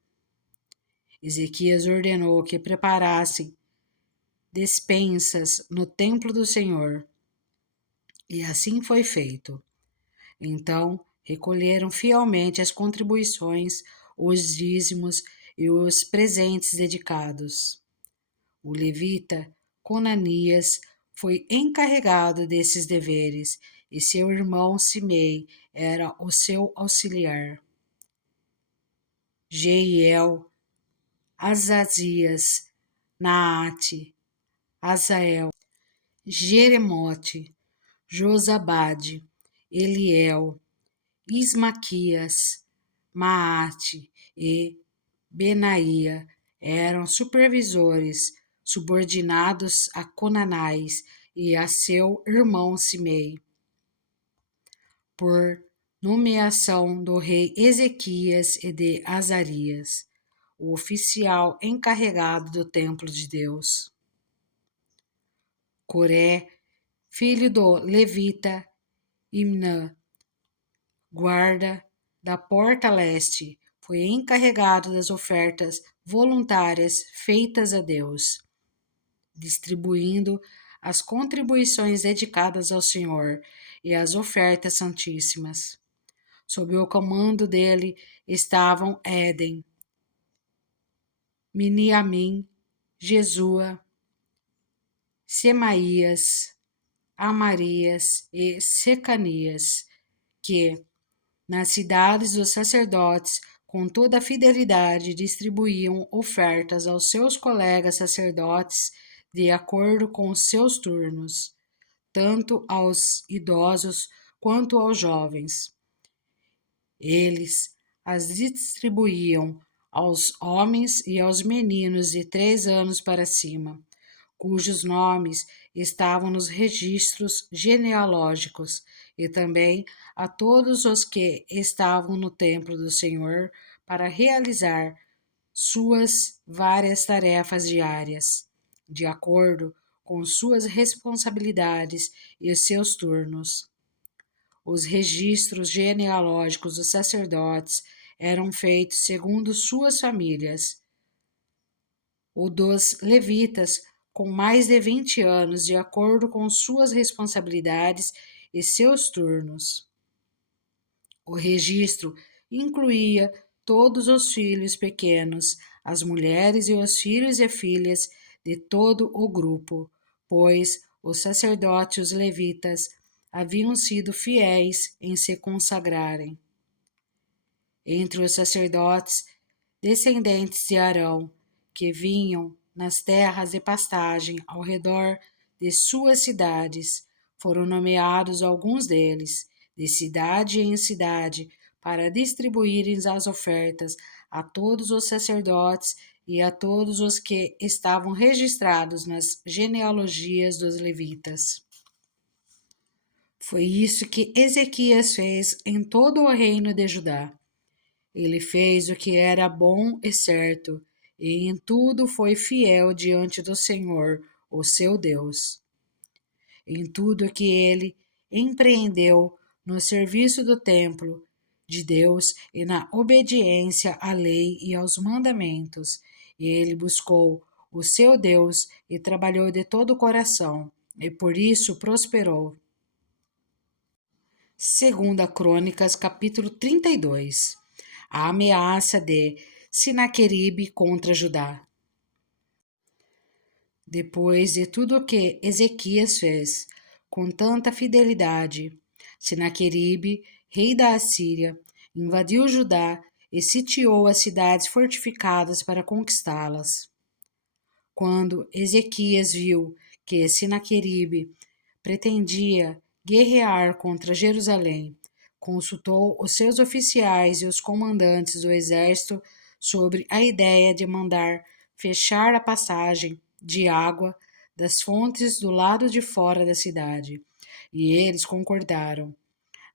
Ezequias ordenou que preparassem despensas no templo do Senhor, e assim foi feito. Então, recolheram fielmente as contribuições, os dízimos e os presentes dedicados. O levita Conanias foi encarregado desses deveres, e seu irmão Simei era o seu auxiliar. Jeiel, Azazias, Naate, Azael, Jeremote, Josabade, Eliel, Ismaquias, Maate e Benaía eram supervisores subordinados a Conanais e a seu irmão Simei, por nomeação do rei Ezequias e de Azarias, o oficial encarregado do templo de Deus. Coré, filho do levita Imnã, guarda da porta leste, foi encarregado das ofertas voluntárias feitas a Deus. distribuindo as contribuições dedicadas ao Senhor e as ofertas santíssimas. Sob o comando dele estavam Éden, Miniamim, Jesua, Semaías, Amarias e Secanias, que, nas cidades dos sacerdotes, com toda a fidelidade, distribuíam ofertas aos seus colegas sacerdotes de acordo com os seus turnos, tanto aos idosos quanto aos jovens. Eles as distribuíam aos homens e aos meninos de 3 anos para cima, cujos nomes estavam nos registros genealógicos, e também a todos os que estavam no templo do Senhor para realizar suas várias tarefas diárias, de acordo com suas responsabilidades e seus turnos. Os registros genealógicos dos sacerdotes eram feitos segundo suas famílias. O dos levitas, com mais de 20 anos, de acordo com suas responsabilidades e seus turnos. O registro incluía todos os filhos pequenos, as mulheres e os filhos e filhas de todo o grupo, pois os sacerdotes e os levitas haviam sido fiéis em se consagrarem. Entre os sacerdotes, descendentes de Arão, que vinham nas terras de pastagem ao redor de suas cidades, foram nomeados alguns deles, de cidade em cidade, para distribuírem as ofertas a todos os sacerdotes e a todos os que estavam registrados nas genealogias dos levitas. Foi isso que Ezequias fez em todo o reino de Judá. Ele fez o que era bom e certo, e em tudo foi fiel diante do Senhor, o seu Deus. Em tudo que ele empreendeu no serviço do templo de Deus e na obediência à lei e aos mandamentos, ele buscou o seu Deus e trabalhou de todo o coração, e por isso prosperou. Segunda Crônicas, capítulo 32. A ameaça de Sinaqueribe contra Judá. Depois de tudo o que Ezequias fez, com tanta fidelidade, Sinaqueribe, rei da Assíria, invadiu Judá e sitiou as cidades fortificadas para conquistá-las. Quando Ezequias viu que Sinaqueribe pretendia guerrear contra Jerusalém, consultou os seus oficiais e os comandantes do exército sobre a ideia de mandar fechar a passagem de água das fontes do lado de fora da cidade, e eles concordaram.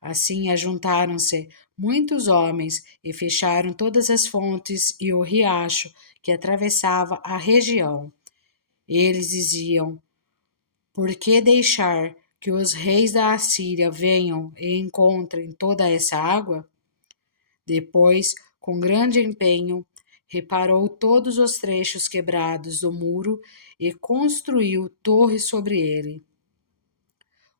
Assim ajuntaram-se muitos homens e fecharam todas as fontes e o riacho que atravessava a região. Eles diziam: por que deixar que os reis da Assíria venham e encontrem toda essa água? Depois, com grande empenho, reparou todos os trechos quebrados do muro e construiu torres sobre ele.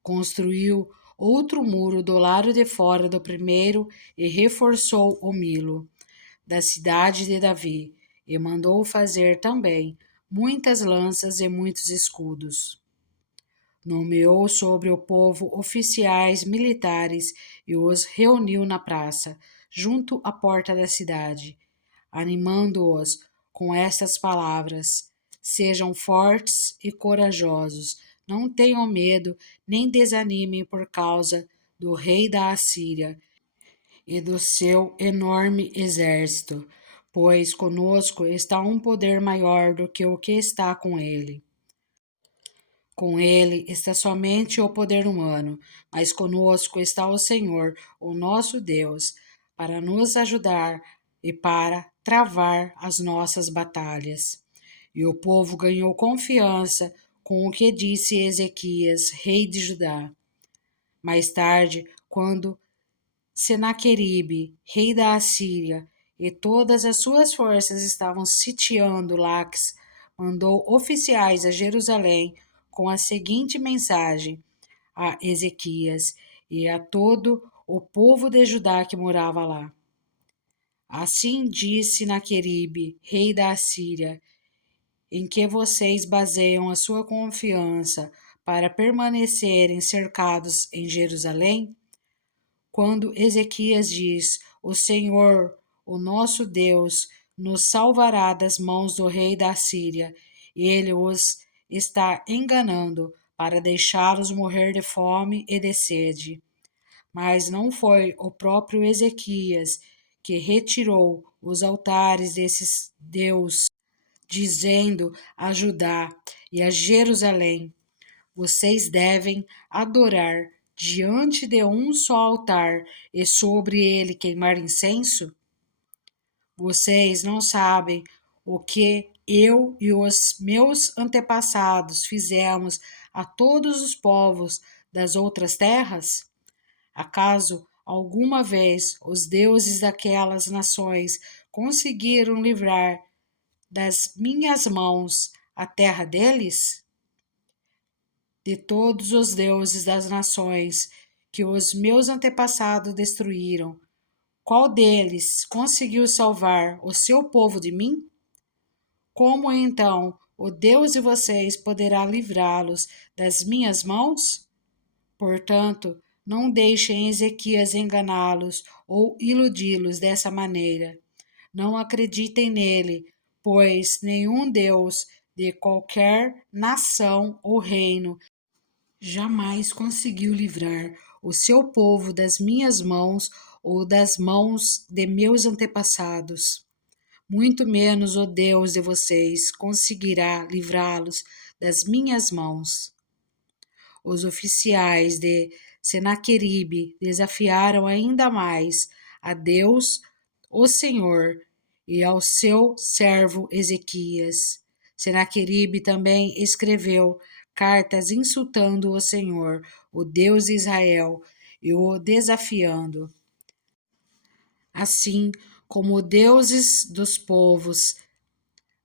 Construiu outro muro do lado de fora do primeiro e reforçou o Milo, da cidade de Davi, e mandou fazer também muitas lanças e muitos escudos. Nomeou sobre o povo oficiais militares e os reuniu na praça, junto à porta da cidade, animando-os com estas palavras: sejam fortes e corajosos, não tenham medo nem desanimem por causa do rei da Assíria e do seu enorme exército, pois conosco está um poder maior do que o que está com ele. Com ele está somente o poder humano, mas conosco está o Senhor, o nosso Deus, para nos ajudar e para travar as nossas batalhas. E o povo ganhou confiança com o que disse Ezequias, rei de Judá. Mais tarde, quando Senaqueribe, rei da Assíria, e todas as suas forças estavam sitiando Laques mandou oficiais a Jerusalém com a seguinte mensagem a Ezequias e a todo o povo de Judá que morava lá. Assim disse Senaqueribe, rei da Assíria, em que vocês baseiam a sua confiança para permanecerem cercados em Jerusalém? Quando Ezequias diz: O Senhor, o nosso Deus, nos salvará das mãos do rei da Síria, ele os está enganando para deixá-los morrer de fome e de sede. Mas não foi o próprio Ezequias que retirou os altares desses deus, dizendo a Judá e a Jerusalém: vocês devem adorar diante de um só altar e sobre ele queimar incenso? Vocês não sabem o que eu e os meus antepassados fizemos a todos os povos das outras terras? Acaso alguma vez os deuses daquelas nações conseguiram livrar das minhas mãos a terra deles? De todos os deuses das nações que os meus antepassados destruíram, qual deles conseguiu salvar o seu povo de mim? Como então o Deus de vocês poderá livrá-los das minhas mãos? Portanto, não deixem Ezequias enganá-los ou iludi-los dessa maneira. Não acreditem nele, pois nenhum Deus de qualquer nação ou reino jamais conseguiu livrar o seu povo das minhas mãos ou das mãos de meus antepassados. Muito menos o Deus de vocês conseguirá livrá-los das minhas mãos. Os oficiais de Senaqueribe desafiaram ainda mais a Deus, o Senhor, e ao seu servo Ezequias. Senaqueribe também escreveu cartas insultando o Senhor, o Deus de Israel, e o desafiando. Assim como os deuses dos povos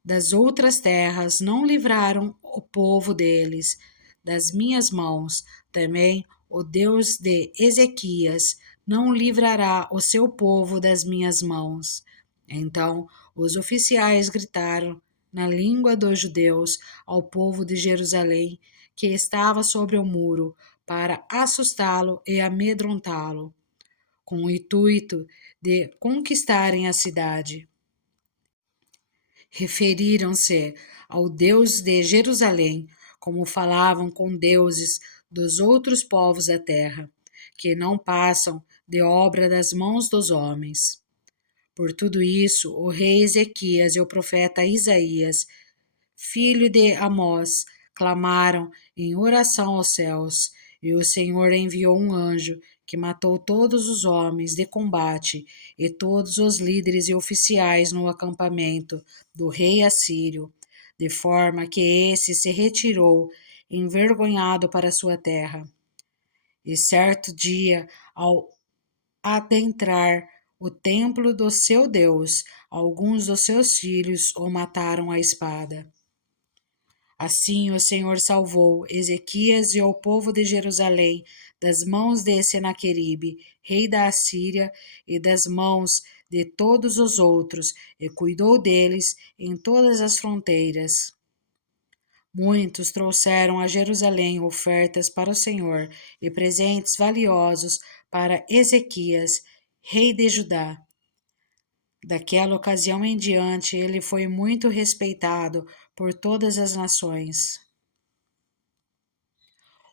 das outras terras não livraram o povo deles das minhas mãos, também o Deus de Ezequias não livrará o seu povo das minhas mãos. Então os oficiais gritaram na língua dos judeus ao povo de Jerusalém que estava sobre o muro para assustá-lo e amedrontá-lo, com o intuito de conquistarem a cidade. Referiram-se ao Deus de Jerusalém, como falavam com deuses dos outros povos da terra, que não passam de obra das mãos dos homens. Por tudo isso, o rei Ezequias e o profeta Isaías, filho de Amós, clamaram em oração aos céus, e o Senhor enviou um anjo que matou todos os homens de combate e todos os líderes e oficiais no acampamento do rei assírio, de forma que esse se retirou envergonhado para sua terra. E certo dia, ao adentrar o templo do seu Deus, alguns dos seus filhos o mataram à espada. Assim o Senhor salvou Ezequias e o povo de Jerusalém das mãos de Senaqueribe, rei da Assíria, e das mãos de todos os outros, e cuidou deles em todas as fronteiras. Muitos trouxeram a Jerusalém ofertas para o Senhor e presentes valiosos para Ezequias, rei de Judá. Daquela ocasião em diante, ele foi muito respeitado por todas as nações.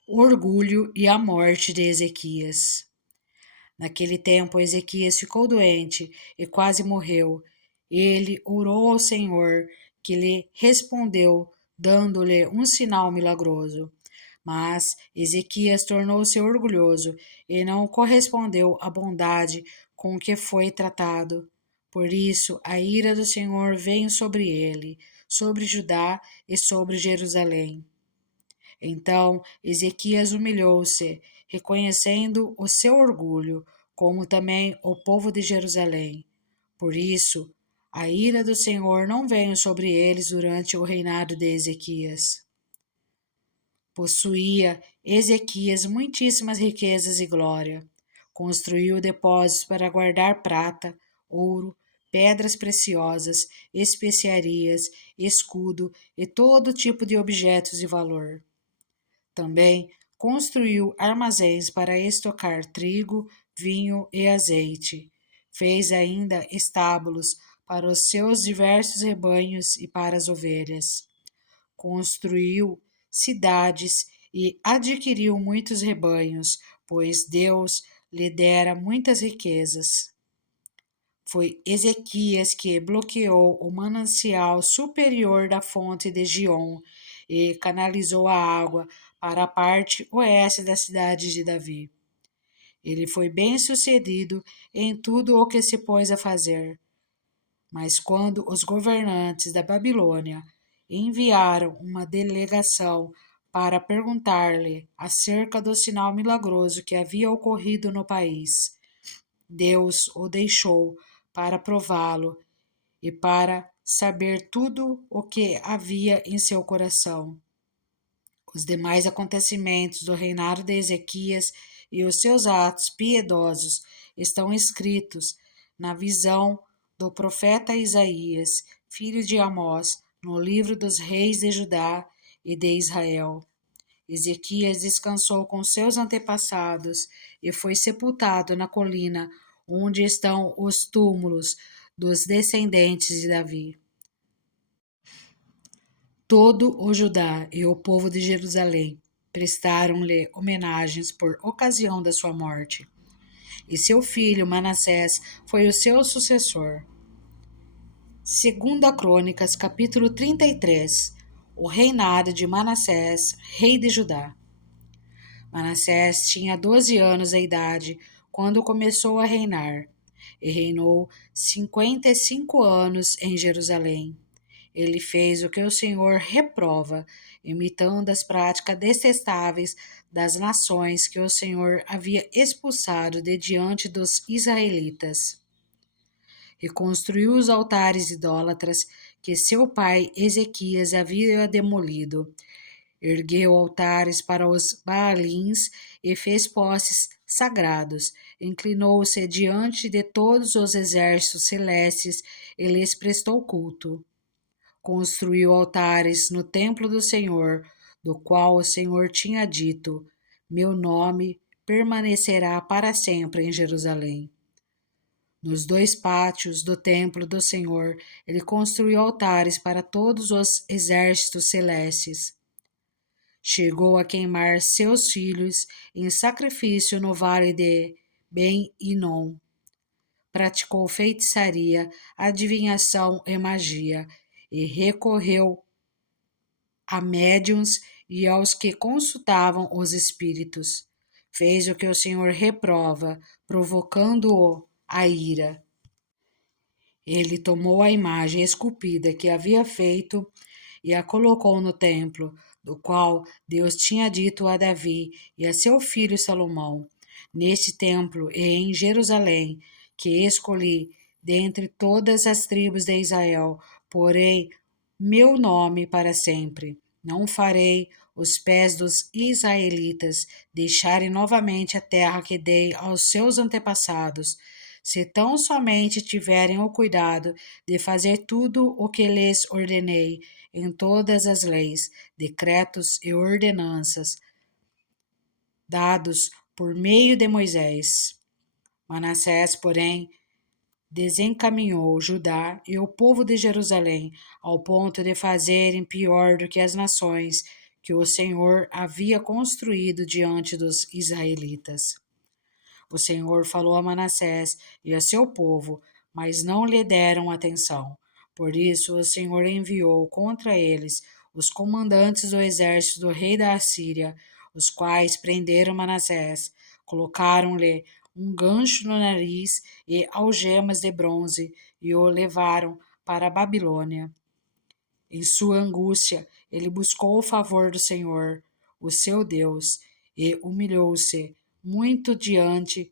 O orgulho e a morte de Ezequias. Naquele tempo, Ezequias ficou doente e quase morreu. Ele orou ao Senhor, que lhe respondeu, dando-lhe um sinal milagroso. Mas Ezequias tornou-se orgulhoso e não correspondeu à bondade com que foi tratado. Por isso, a ira do Senhor veio sobre ele, sobre Judá e sobre Jerusalém. Então Ezequias humilhou-se, reconhecendo o seu orgulho, como também o povo de Jerusalém. Por isso, a ira do Senhor não veio sobre eles durante o reinado de Ezequias. Possuía Ezequias muitíssimas riquezas e glória. Construiu depósitos para guardar prata, ouro, pedras preciosas, especiarias, escudo e todo tipo de objetos de valor. Também construiu armazéns para estocar trigo, vinho e azeite. Fez ainda estábulos para os seus diversos rebanhos e para as ovelhas. Construiu cidades e adquiriu muitos rebanhos, pois Deus lhe dera muitas riquezas. Foi Ezequias que bloqueou o manancial superior da fonte de Giom e canalizou a água para a parte oeste da cidade de Davi. Ele foi bem-sucedido em tudo o que se pôs a fazer. Mas quando os governantes da Babilônia enviaram uma delegação para perguntar-lhe acerca do sinal milagroso que havia ocorrido no país, Deus o deixou para prová-lo e para saber tudo o que havia em seu coração. Os demais acontecimentos do reinado de Ezequias e os seus atos piedosos estão escritos na visão do profeta Isaías, filho de Amós, no livro dos reis de Judá e de Israel. Ezequias descansou com seus antepassados e foi sepultado na colina onde estão os túmulos dos descendentes de Davi. Todo o Judá e o povo de Jerusalém prestaram-lhe homenagens por ocasião da sua morte, e seu filho Manassés foi o seu sucessor. Segunda Crônicas, capítulo 33. O reinado de Manassés, rei de Judá. Manassés tinha 12 anos de idade quando começou a reinar, e reinou 55 anos em Jerusalém. Ele fez o que o Senhor reprova, imitando as práticas detestáveis das nações que o Senhor havia expulsado de diante dos israelitas. Reconstruiu os altares idólatras que seu pai Ezequias havia demolido. Ergueu altares para os Baalins e fez postes sagrados. Inclinou-se diante de todos os exércitos celestes e lhes prestou culto. Construiu altares no templo do Senhor, do qual o Senhor tinha dito: Meu nome permanecerá para sempre em Jerusalém. Nos 2 pátios do templo do Senhor, ele construiu altares para todos os exércitos celestes. Chegou a queimar seus filhos em sacrifício no vale de Ben-Inom. Praticou feitiçaria, adivinhação e magia, e recorreu a médiuns e aos que consultavam os espíritos. Fez o que o Senhor reprova, provocando-o a ira. Ele tomou a imagem esculpida que havia feito e a colocou no templo, do qual Deus tinha dito a Davi e a seu filho Salomão: Neste templo e em Jerusalém, que escolhi dentre todas as tribos de Israel, porei meu nome para sempre. Não farei os pés dos israelitas deixarem novamente a terra que dei aos seus antepassados, se tão somente tiverem o cuidado de fazer tudo o que lhes ordenei em todas as leis, decretos e ordenanças dados por meio de Moisés. Manassés, porém, desencaminhou Judá e o povo de Jerusalém ao ponto de fazerem pior do que as nações que o Senhor havia construído diante dos israelitas. O Senhor falou a Manassés e a seu povo, mas não lhe deram atenção. Por isso o Senhor enviou contra eles os comandantes do exército do rei da Assíria, os quais prenderam Manassés, colocaram-lhe um gancho no nariz e algemas de bronze e o levaram para a Babilônia. Em sua angústia, ele buscou o favor do Senhor, o seu Deus, e humilhou-se muito diante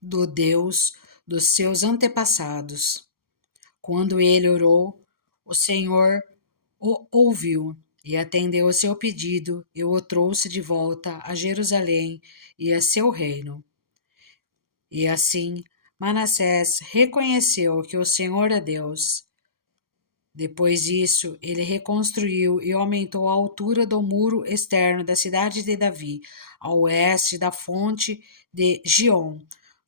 do Deus dos seus antepassados. Quando ele orou, o Senhor o ouviu e atendeu o seu pedido e o trouxe de volta a Jerusalém e a seu reino. E assim Manassés reconheceu que o Senhor é Deus. Depois disso, ele reconstruiu e aumentou a altura do muro externo da cidade de Davi, ao oeste da fonte de Gion,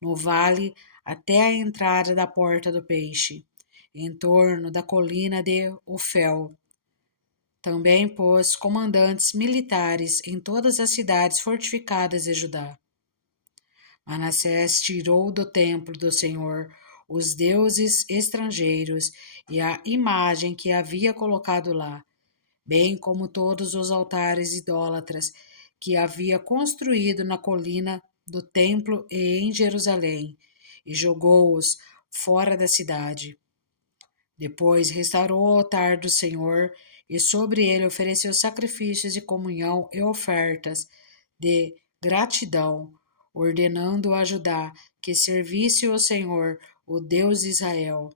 no vale até a entrada da Porta do Peixe, em torno da colina de Ofel. Também pôs comandantes militares em todas as cidades fortificadas de Judá. Manassés tirou do templo do Senhor os deuses estrangeiros e a imagem que havia colocado lá, bem como todos os altares idólatras que havia construído na colina do templo e em Jerusalém, e jogou-os fora da cidade. Depois restaurou o altar do Senhor e sobre ele ofereceu sacrifícios de comunhão e ofertas de gratidão, ordenando a Judá que servisse o Senhor, o Deus de Israel.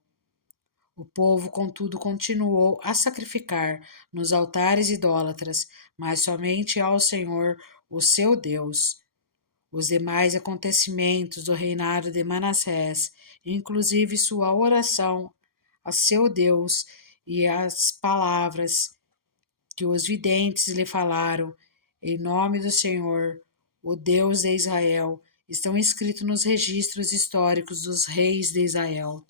O povo, contudo, continuou a sacrificar nos altares idólatras, mas somente ao Senhor, o seu Deus. Os demais acontecimentos do reinado de Manassés, inclusive sua oração a seu Deus e as palavras que os videntes lhe falaram em nome do Senhor, o Deus de Israel, estão escritos nos registros históricos dos reis de Israel.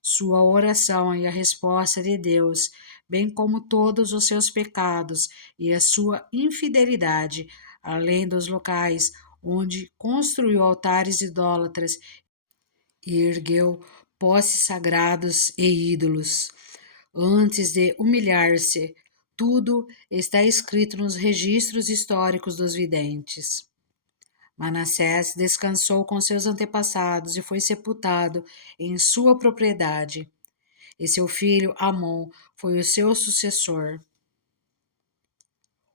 Sua oração e a resposta de Deus, bem como todos os seus pecados e a sua infidelidade, além dos locais onde construiu altares idólatras e ergueu postes sagrados e ídolos. Antes de humilhar-se, tudo está escrito nos registros históricos dos videntes. Manassés descansou com seus antepassados e foi sepultado em sua propriedade. E seu filho Amon foi o seu sucessor.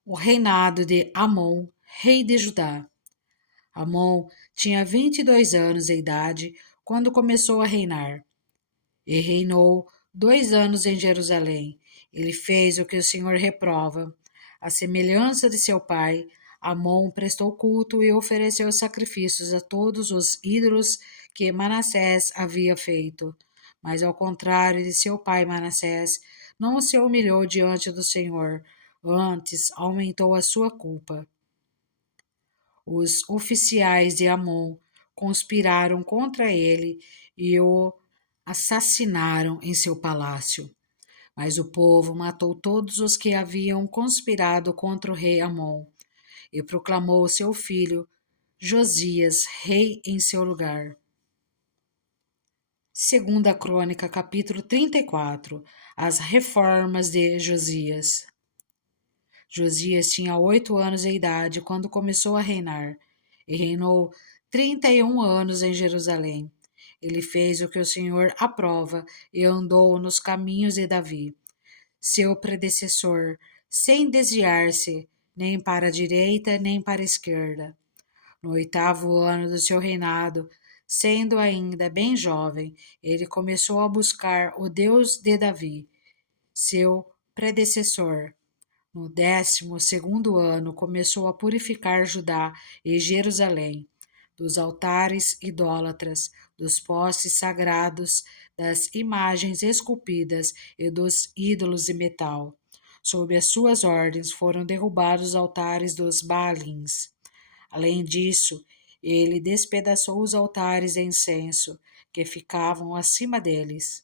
O reinado de Amon, rei de Judá. Amon tinha 22 anos de idade quando começou a reinar, e reinou 2 anos em Jerusalém. Ele fez o que o Senhor reprova. À semelhança de seu pai, Amon prestou culto e ofereceu sacrifícios a todos os ídolos que Manassés havia feito. Mas, ao contrário de seu pai Manassés, não se humilhou diante do Senhor, antes aumentou a sua culpa. Os oficiais de Amon conspiraram contra ele e o assassinaram em seu palácio. Mas o povo matou todos os que haviam conspirado contra o rei Amon e proclamou seu filho Josias rei em seu lugar. Segunda Crônica, capítulo 34. As reformas de Josias. Josias tinha 8 anos de idade quando começou a reinar, e reinou 31 anos em Jerusalém. Ele fez o que o Senhor aprova e andou nos caminhos de Davi, seu predecessor, sem desviar-se nem para a direita nem para a esquerda. No 8º ano do seu reinado, sendo ainda bem jovem, ele começou a buscar o Deus de Davi, seu predecessor. No 12º ano, começou a purificar Judá e Jerusalém dos altares idólatras, dos postes sagrados, das imagens esculpidas e dos ídolos de metal. Sob as suas ordens foram derrubados os altares dos Baalins. Além disso, ele despedaçou os altares de incenso que ficavam acima deles.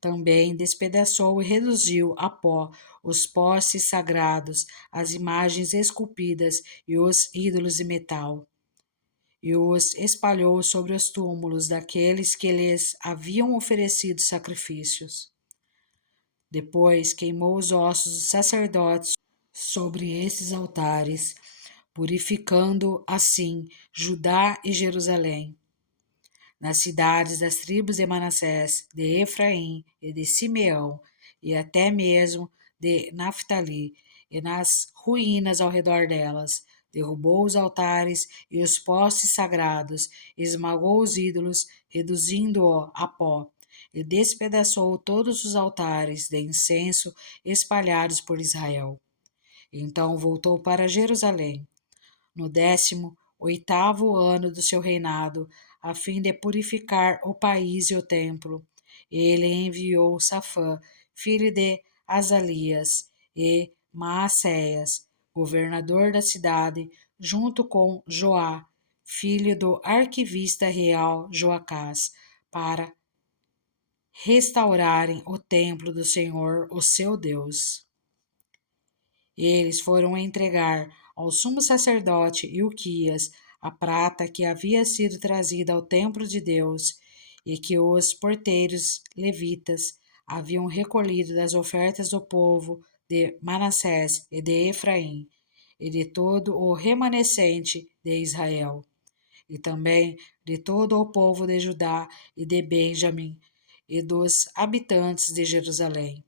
Também despedaçou e reduziu a pó os postes sagrados, as imagens esculpidas e os ídolos de metal, e os espalhou sobre os túmulos daqueles que lhes haviam oferecido sacrifícios. Depois queimou os ossos dos sacerdotes sobre esses altares, purificando assim Judá e Jerusalém. Nas cidades das tribos de Manassés, de Efraim e de Simeão, e até mesmo de Naftali, e nas ruínas ao redor delas, derrubou os altares e os postes sagrados, esmagou os ídolos, reduzindo-o a pó, e despedaçou todos os altares de incenso espalhados por Israel. Então voltou para Jerusalém, no 18º ano do seu reinado, a fim de purificar o país e o templo. Ele enviou Safã, filho de Azalias, e Maacéias, governador da cidade, junto com Joá, filho do arquivista real Joacás, para restaurarem o templo do Senhor, o seu Deus. Eles foram entregar ao sumo sacerdote Ilquias a prata que havia sido trazida ao templo de Deus e que os porteiros levitas haviam recolhido das ofertas do povo de Manassés e de Efraim e de todo o remanescente de Israel, e também de todo o povo de Judá e de Benjamim e dos habitantes de Jerusalém.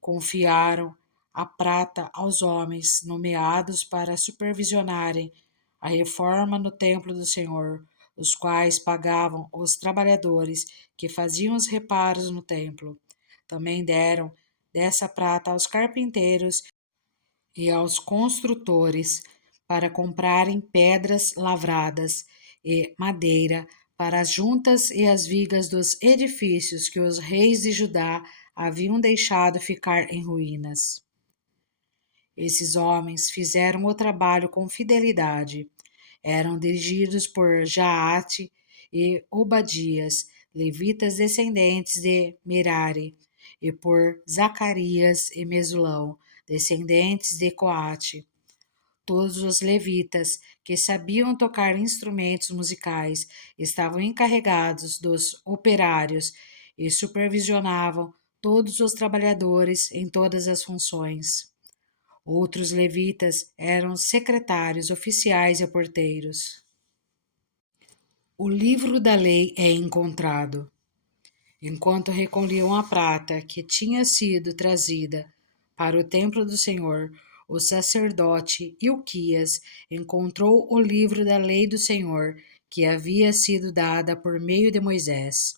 Confiaram a prata aos homens nomeados para supervisionarem a reforma no templo do Senhor, os quais pagavam os trabalhadores que faziam os reparos no templo. Também deram dessa prata aos carpinteiros e aos construtores para comprarem pedras lavradas e madeira para as juntas e as vigas dos edifícios que os reis de Judá haviam deixado ficar em ruínas. Esses homens fizeram o trabalho com fidelidade. Eram dirigidos por Jaate e Obadias, levitas descendentes de Merari, e por Zacarias e Mesulão, descendentes de Coate. Todos os levitas que sabiam tocar instrumentos musicais estavam encarregados dos operários e supervisionavam todos os trabalhadores em todas as funções. Outros levitas eram secretários, oficiais e porteiros. O livro da lei é encontrado. Enquanto recolhiam a prata que tinha sido trazida para o templo do Senhor, o sacerdote Ilquias encontrou o livro da lei do Senhor, que havia sido dada por meio de Moisés.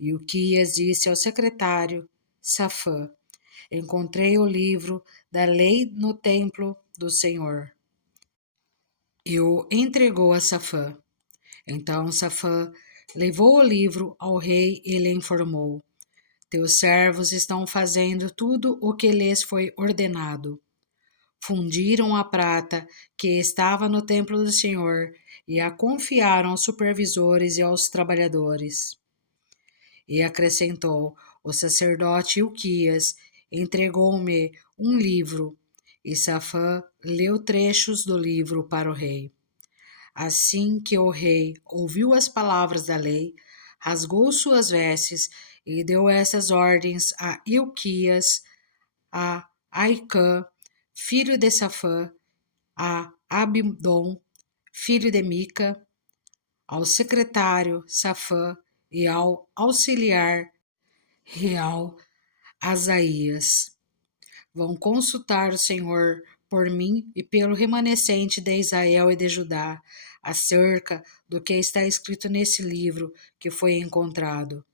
Ilquias disse ao secretário Safã: Encontrei o livro da lei no templo do Senhor. E o entregou a Safã. Então Safã levou o livro ao rei e lhe informou: Teus servos estão fazendo tudo o que lhes foi ordenado. Fundiram a prata que estava no templo do Senhor e a confiaram aos supervisores e aos trabalhadores. E acrescentou: O sacerdote Ilquias entregou-me um livro, e Safã leu trechos do livro para o rei. Assim que o rei ouviu as palavras da lei, rasgou suas vestes e deu essas ordens a Ilquias, a Aicã, filho de Safã, a Abidom, filho de Mica, ao secretário Safã e ao auxiliar real Asaías. Vão consultar o Senhor por mim e pelo remanescente de Israel e de Judá, acerca do que está escrito nesse livro que foi encontrado.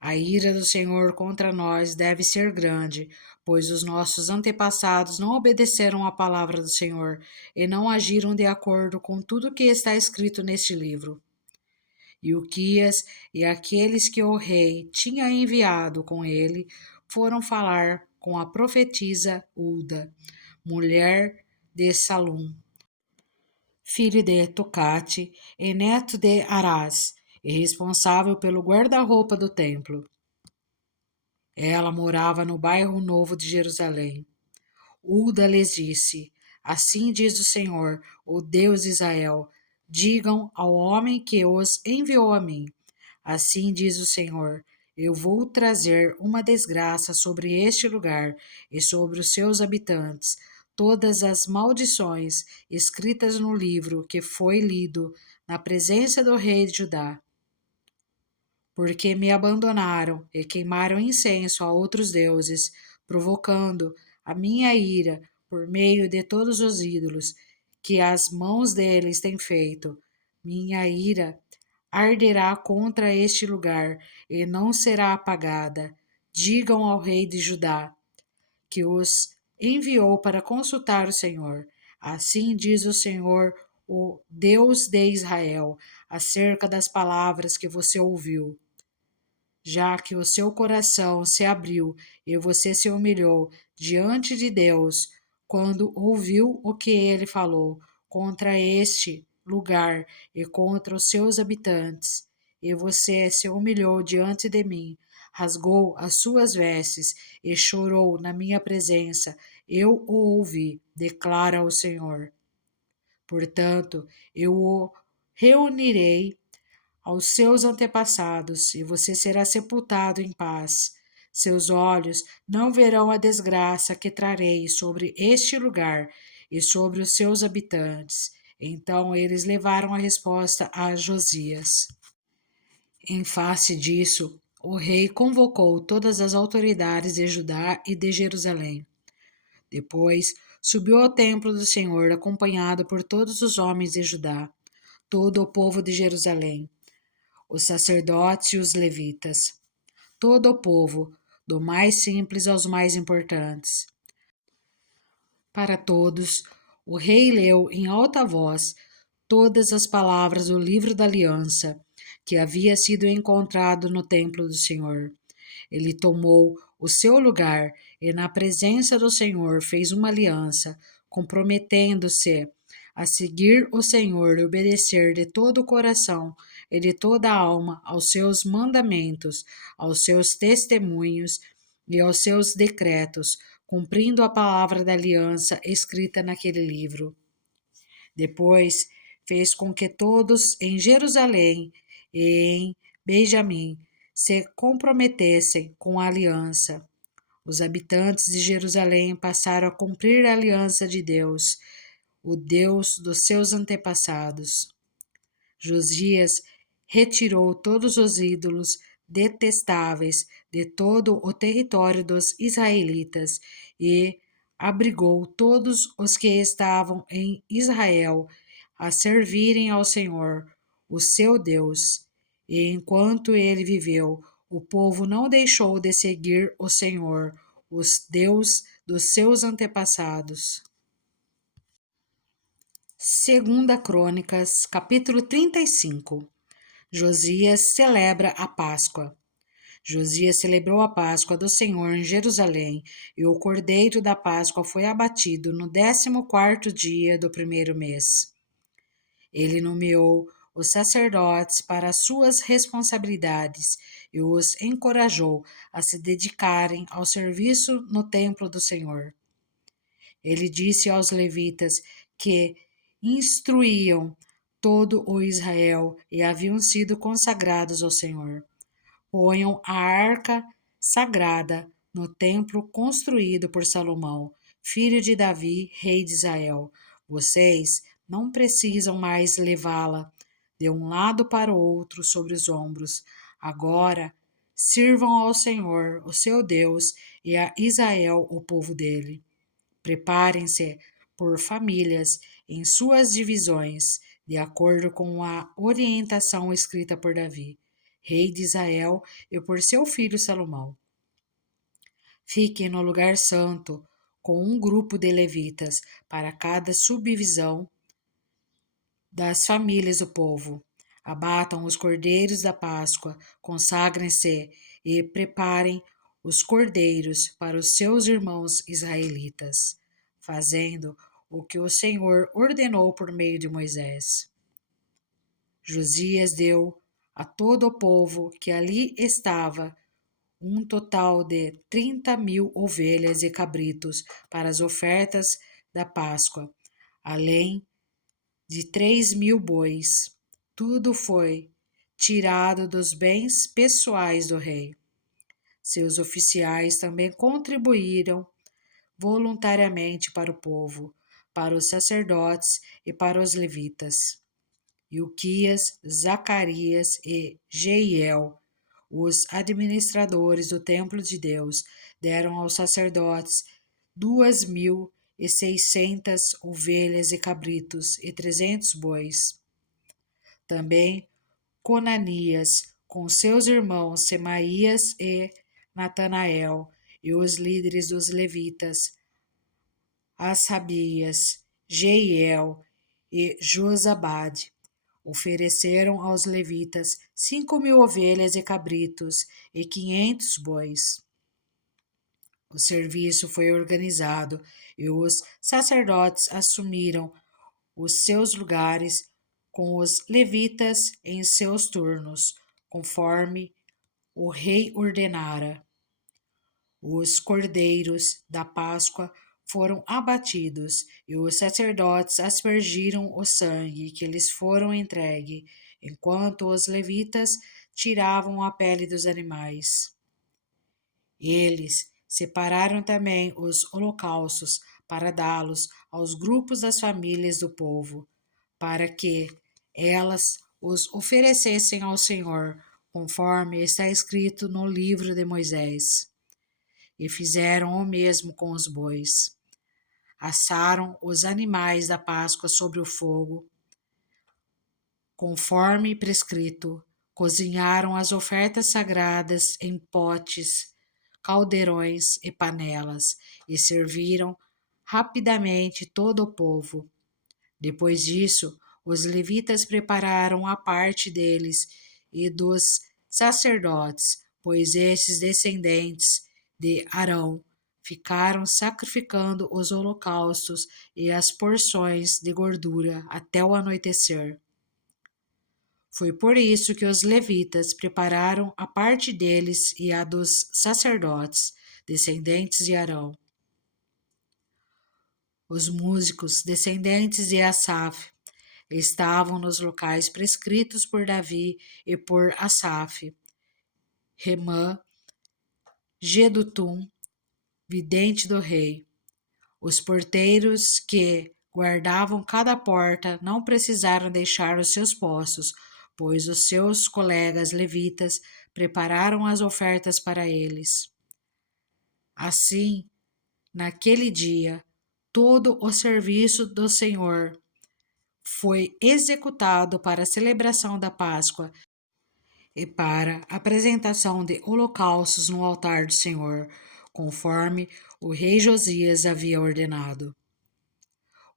A ira do Senhor contra nós deve ser grande, pois os nossos antepassados não obedeceram à palavra do Senhor e não agiram de acordo com tudo que está escrito neste livro. E Uquias e aqueles que o rei tinha enviado com ele foram falar com a profetisa Ulda, mulher de Salum, filho de Tocate e neto de Arás, e responsável pelo guarda-roupa do templo. Ela morava no bairro Novo de Jerusalém. Ulda lhes disse: Assim diz o Senhor, o Deus de Israel: Digam ao homem que os enviou a mim. Assim diz o Senhor: Eu vou trazer uma desgraça sobre este lugar e sobre os seus habitantes, todas as maldições escritas no livro que foi lido na presença do rei de Judá. Porque me abandonaram e queimaram incenso a outros deuses, provocando a minha ira por meio de todos os ídolos que as mãos deles têm feito. Minha ira arderá contra este lugar e não será apagada. Digam ao rei de Judá que os enviou para consultar o Senhor. Assim diz o Senhor, o Deus de Israel, acerca das palavras que você ouviu. Já que o seu coração se abriu e você se humilhou diante de Deus, quando ouviu o que ele falou contra este lugar e contra os seus habitantes, e você se humilhou diante de mim, rasgou as suas vestes e chorou na minha presença, eu o ouvi, declara o Senhor. Portanto, eu o reunirei aos seus antepassados, e você será sepultado em paz. Seus olhos não verão a desgraça que trarei sobre este lugar e sobre os seus habitantes. Então eles levaram a resposta a Josias. Em face disso, o rei convocou todas as autoridades de Judá e de Jerusalém. Depois, subiu ao templo do Senhor, acompanhado por todos os homens de Judá, todo o povo de Jerusalém, os sacerdotes e os levitas, todo o povo, do mais simples aos mais importantes. Para todos, o rei leu em alta voz todas as palavras do livro da aliança que havia sido encontrado no templo do Senhor. Ele tomou o seu lugar e, na presença do Senhor, fez uma aliança, comprometendo-se a seguir o Senhor e obedecer de todo o coração e de toda a alma aos seus mandamentos, aos seus testemunhos e aos seus decretos, cumprindo a palavra da aliança escrita naquele livro. Depois fez com que todos em Jerusalém e em Benjamim se comprometessem com a aliança. Os habitantes de Jerusalém passaram a cumprir a aliança de Deus, o Deus dos seus antepassados. Josias retirou todos os ídolos detestáveis de todo o território dos israelitas e abrigou todos os que estavam em Israel a servirem ao Senhor, o seu Deus. E enquanto ele viveu, o povo não deixou de seguir o Senhor, os Deus dos seus antepassados. Segunda Crônicas, capítulo 35. Josias celebra a Páscoa. Josias celebrou a Páscoa do Senhor em Jerusalém, e o cordeiro da Páscoa foi abatido no 14º dia do primeiro mês. Ele nomeou os sacerdotes para suas responsabilidades e os encorajou a se dedicarem ao serviço no templo do Senhor. Ele disse aos levitas que instruíam todo o Israel e haviam sido consagrados ao Senhor: ponham a arca sagrada no templo construído por Salomão, filho de Davi, rei de Israel. Vocês não precisam mais levá-la de um lado para o outro sobre os ombros. Agora sirvam ao Senhor, o seu Deus, e a Israel, o povo dele. Preparem-se por famílias em suas divisões, de acordo com a orientação escrita por Davi, rei de Israel, e por seu filho Salomão. Fiquem no lugar santo, com um grupo de levitas para cada subdivisão das famílias do povo. Abatam os cordeiros da Páscoa, consagrem-se e preparem os cordeiros para os seus irmãos israelitas, fazendo o que o Senhor ordenou por meio de Moisés. Josias deu a todo o povo que ali estava um total de 30.000 ovelhas e cabritos para as ofertas da Páscoa, além de 3.000 bois. Tudo foi tirado dos bens pessoais do rei. Seus oficiais também contribuíram voluntariamente para o povo, para os sacerdotes e para os levitas. Ilquias, Zacarias e Jeiel, os administradores do templo de Deus, deram aos sacerdotes 2.600 ovelhas e cabritos e 300 bois. Também Conanias, com seus irmãos Semaías e Natanael, e os líderes dos levitas, Asabias, Jeiel e Josabade, ofereceram aos levitas 5.000 ovelhas e cabritos e 500 bois. O serviço foi organizado e os sacerdotes assumiram os seus lugares com os levitas em seus turnos, conforme o rei ordenara. Os cordeiros da Páscoa foram abatidos e os sacerdotes aspergiram o sangue que lhes foram entregue, enquanto os levitas tiravam a pele dos animais. Eles separaram também os holocaustos para dá-los aos grupos das famílias do povo, para que elas os oferecessem ao Senhor, conforme está escrito no livro de Moisés. E fizeram o mesmo com os bois. Assaram os animais da Páscoa sobre o fogo, conforme prescrito. Cozinharam as ofertas sagradas em potes, caldeirões e panelas, e serviram rapidamente todo o povo. Depois disso, os levitas prepararam a parte deles e dos sacerdotes, pois esses descendentes de Arão ficaram sacrificando os holocaustos e as porções de gordura até o anoitecer. Foi por isso que os levitas prepararam a parte deles e a dos sacerdotes, descendentes de Arão. Os músicos, descendentes de Asaf, estavam nos locais prescritos por Davi e por Asaf. Remã, Gedutum, vidente do rei. Os porteiros que guardavam cada porta não precisaram deixar os seus postos, pois os seus colegas levitas prepararam as ofertas para eles. Assim, naquele dia, todo o serviço do Senhor foi executado para a celebração da Páscoa e para a apresentação de holocaustos no altar do Senhor, conforme o rei Josias havia ordenado.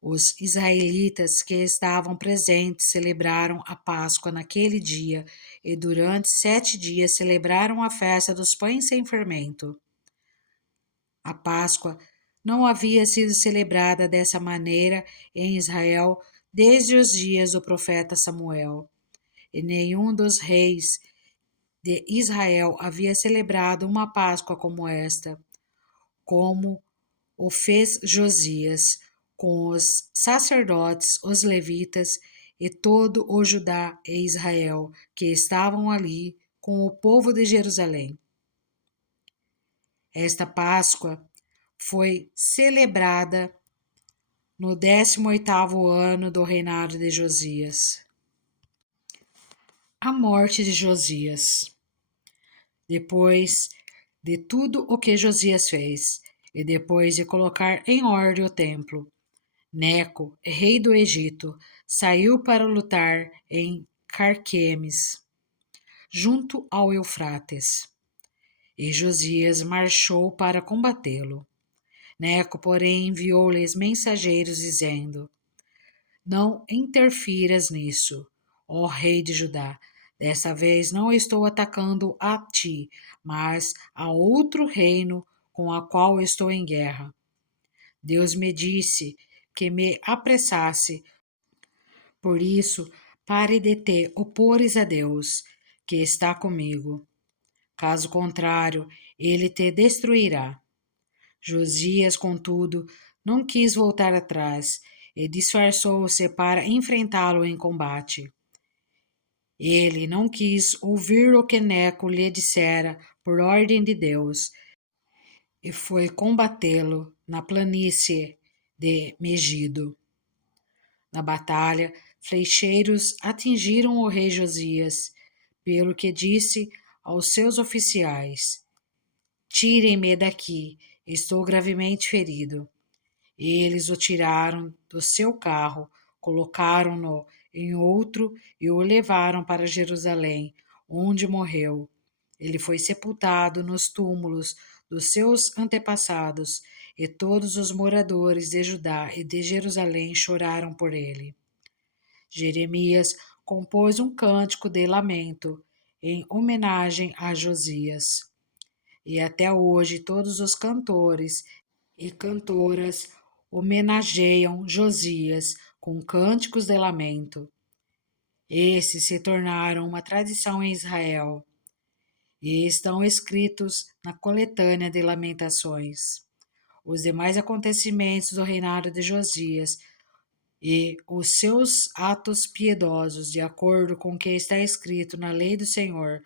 Os israelitas que estavam presentes celebraram a Páscoa naquele dia e durante 7 dias celebraram a festa dos pães sem fermento. A Páscoa não havia sido celebrada dessa maneira em Israel desde os dias do profeta Samuel, e nenhum dos reis de Israel havia celebrado uma Páscoa como esta, como o fez Josias, com os sacerdotes, os levitas e todo o Judá e Israel que estavam ali com o povo de Jerusalém. Esta Páscoa foi celebrada no 18º ano do reinado de Josias. A morte de Josias. Depois de tudo o que Josias fez, e depois de colocar em ordem o templo, Neco, rei do Egito, saiu para lutar em Carquemes, junto ao Eufrates. E Josias marchou para combatê-lo. Neco, porém, enviou-lhes mensageiros dizendo: Não interfiras nisso, ó rei de Judá. Desta vez não estou atacando a ti, mas a outro reino com o qual estou em guerra. Deus me disse que me apressasse. Por isso, pare de te opores a Deus, que está comigo. Caso contrário, ele te destruirá. Josias, contudo, não quis voltar atrás e disfarçou-se para enfrentá-lo em combate. Ele não quis ouvir o que Neco lhe dissera por ordem de Deus e foi combatê-lo na planície de Megido. Na batalha, flecheiros atingiram o rei Josias, pelo que disse aos seus oficiais: Tirem-me daqui, estou gravemente ferido. Eles o tiraram do seu carro, colocaram-no em outro e o levaram para Jerusalém, onde morreu. Ele foi sepultado nos túmulos dos seus antepassados, e todos os moradores de Judá e de Jerusalém choraram por ele. Jeremias compôs um cântico de lamento em homenagem a Josias. E até hoje todos os cantores e cantoras homenageiam Josias com cânticos de lamento. Esses se tornaram uma tradição em Israel e estão escritos na coletânea de Lamentações. Os demais acontecimentos do reinado de Josias e os seus atos piedosos, de acordo com o que está escrito na lei do Senhor,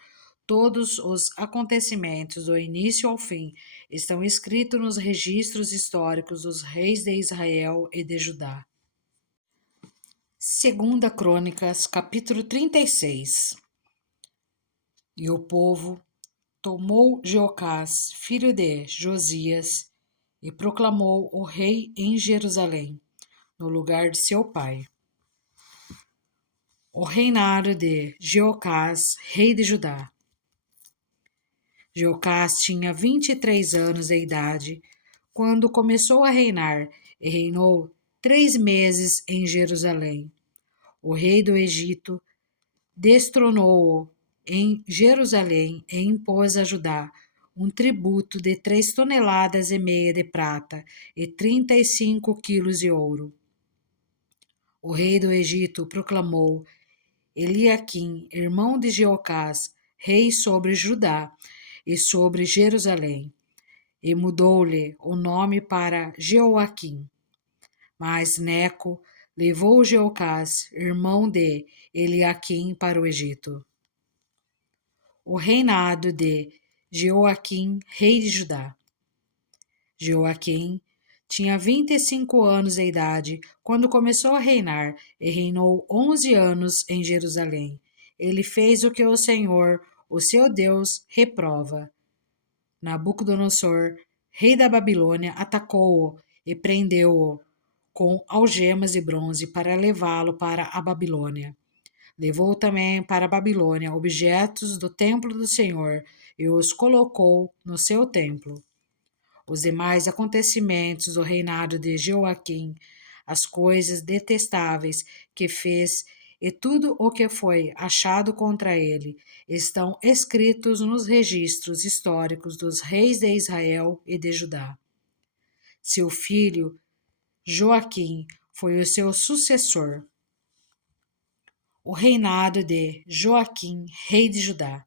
todos os acontecimentos do início ao fim estão escritos nos registros históricos dos reis de Israel e de Judá. Segunda Crônicas, capítulo 36. E o povo tomou Jeocás, filho de Josias, e proclamou o rei em Jerusalém, no lugar de seu pai. O reinado de Jeocás, rei de Judá. Jeocás tinha 23 anos de idade quando começou a reinar e reinou 3 meses em Jerusalém. O rei do Egito destronou-o em Jerusalém e impôs a Judá um tributo de 3,5 toneladas de prata e 35 quilos de ouro. O rei do Egito proclamou Eliaquim, irmão de Jeocás, rei sobre Judá e sobre Jerusalém, e mudou-lhe o nome para Jeoaquim. Mas Neco levou Jeocás, irmão de Eliaquim, para o Egito. O reinado de Jeoaquim, rei de Judá. Jeoaquim tinha 25 anos de idade quando começou a reinar e reinou 11 anos em Jerusalém. Ele fez o que o Senhor, o seu Deus, reprova. Nabucodonosor, rei da Babilônia, atacou-o e prendeu-o com algemas de bronze para levá-lo para a Babilônia. Levou também para a Babilônia objetos do templo do Senhor e os colocou no seu templo. Os demais acontecimentos do reinado de Jeoaquim, as coisas detestáveis que fez e tudo o que foi achado contra ele estão escritos nos registros históricos dos reis de Israel e de Judá. Seu filho Joaquim foi o seu sucessor. O reinado de Joaquim, rei de Judá.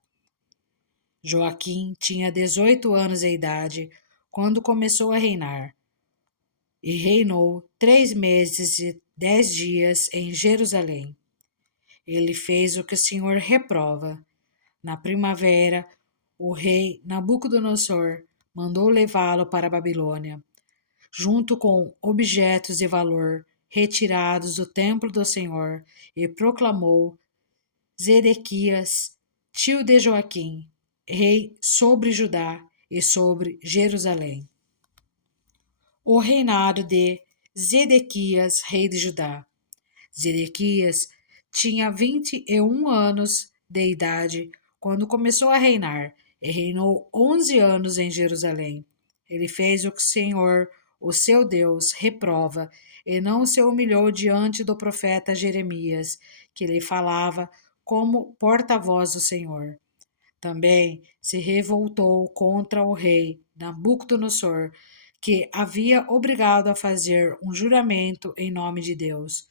Joaquim tinha 18 anos de idade quando começou a reinar, e reinou 3 meses e 10 dias em Jerusalém. Ele fez o que o Senhor reprova. Na primavera, o rei Nabucodonosor mandou levá-lo para a Babilônia, junto com objetos de valor retirados do templo do Senhor, e proclamou Zedequias, tio de Joaquim, rei sobre Judá e sobre Jerusalém. O reinado de Zedequias, rei de Judá. Zedequias tinha 21 anos de idade quando começou a reinar e reinou 11 anos em Jerusalém. Ele fez o que o Senhor, o seu Deus, reprova, e não se humilhou diante do profeta Jeremias, que lhe falava como porta-voz do Senhor. Também se revoltou contra o rei Nabucodonosor, que havia obrigado a fazer um juramento em nome de Deus.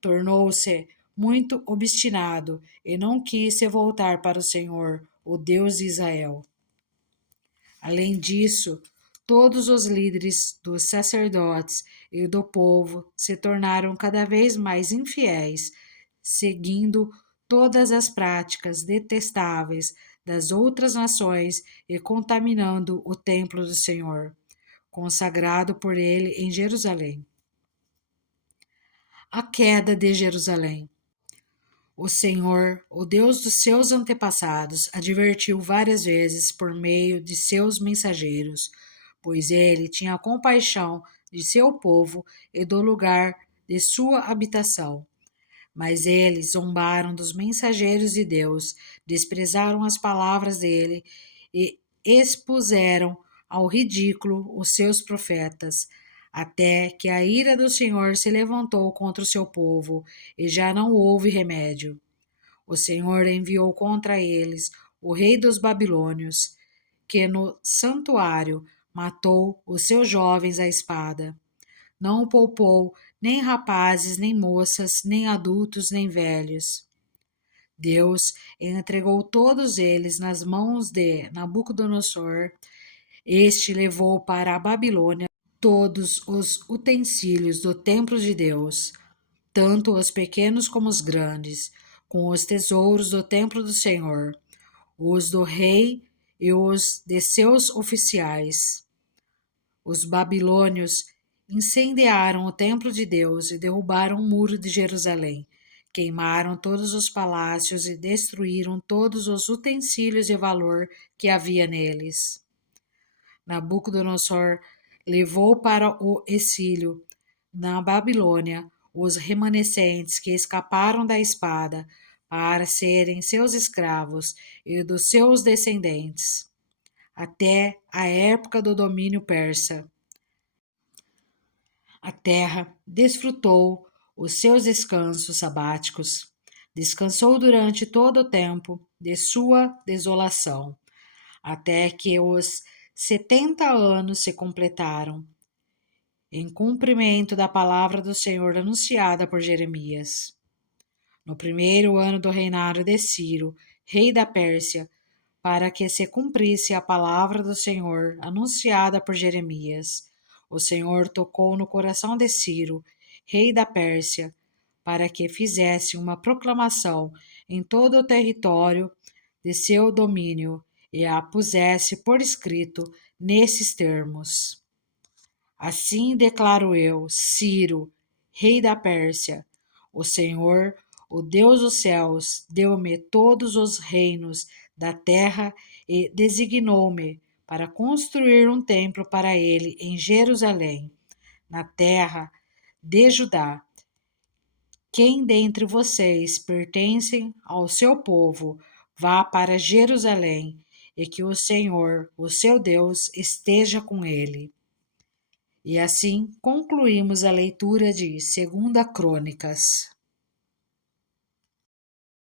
Tornou-se muito obstinado e não quis se voltar para o Senhor, o Deus de Israel. Além disso, todos os líderes dos sacerdotes e do povo se tornaram cada vez mais infiéis, seguindo todas as práticas detestáveis das outras nações e contaminando o templo do Senhor, consagrado por ele em Jerusalém. A queda de Jerusalém. O Senhor, o Deus dos seus antepassados, advertiu várias vezes por meio de seus mensageiros, pois ele tinha compaixão de seu povo e do lugar de sua habitação. Mas eles zombaram dos mensageiros de Deus, desprezaram as palavras dele e expuseram ao ridículo os seus profetas, até que a ira do Senhor se levantou contra o seu povo e já não houve remédio. O Senhor enviou contra eles o rei dos babilônios, que no santuário matou os seus jovens à espada. Não poupou nem rapazes, nem moças, nem adultos, nem velhos. Deus entregou todos eles nas mãos de Nabucodonosor. Este levou para a Babilônia todos os utensílios do templo de Deus, tanto os pequenos como os grandes, com os tesouros do templo do Senhor, os do rei e os de seus oficiais. Os babilônios incendiaram o templo de Deus e derrubaram o muro de Jerusalém. Queimaram todos os palácios e destruíram todos os utensílios de valor que havia neles. Nabucodonosor levou para o exílio na Babilônia os remanescentes que escaparam da espada para serem seus escravos e dos seus descendentes, até a época do domínio persa. A terra desfrutou os seus descansos sabáticos, descansou durante todo o tempo de sua desolação, até que os 70 anos se completaram, em cumprimento da palavra do Senhor anunciada por Jeremias. No primeiro ano do reinado de Ciro, rei da Pérsia, para que se cumprisse a palavra do Senhor anunciada por Jeremias. O Senhor tocou no coração de Ciro, rei da Pérsia, para que fizesse uma proclamação em todo o território de seu domínio e a pusesse por escrito nesses termos. Assim declaro eu, Ciro, rei da Pérsia: o Senhor, o Deus dos céus, deu-me todos os reinos da terra e designou-me para construir um templo para ele em Jerusalém, na terra de Judá. Quem dentre vocês pertencem ao seu povo, vá para Jerusalém, e que o Senhor, o seu Deus, esteja com ele. E assim concluímos a leitura de 2 Crônicas.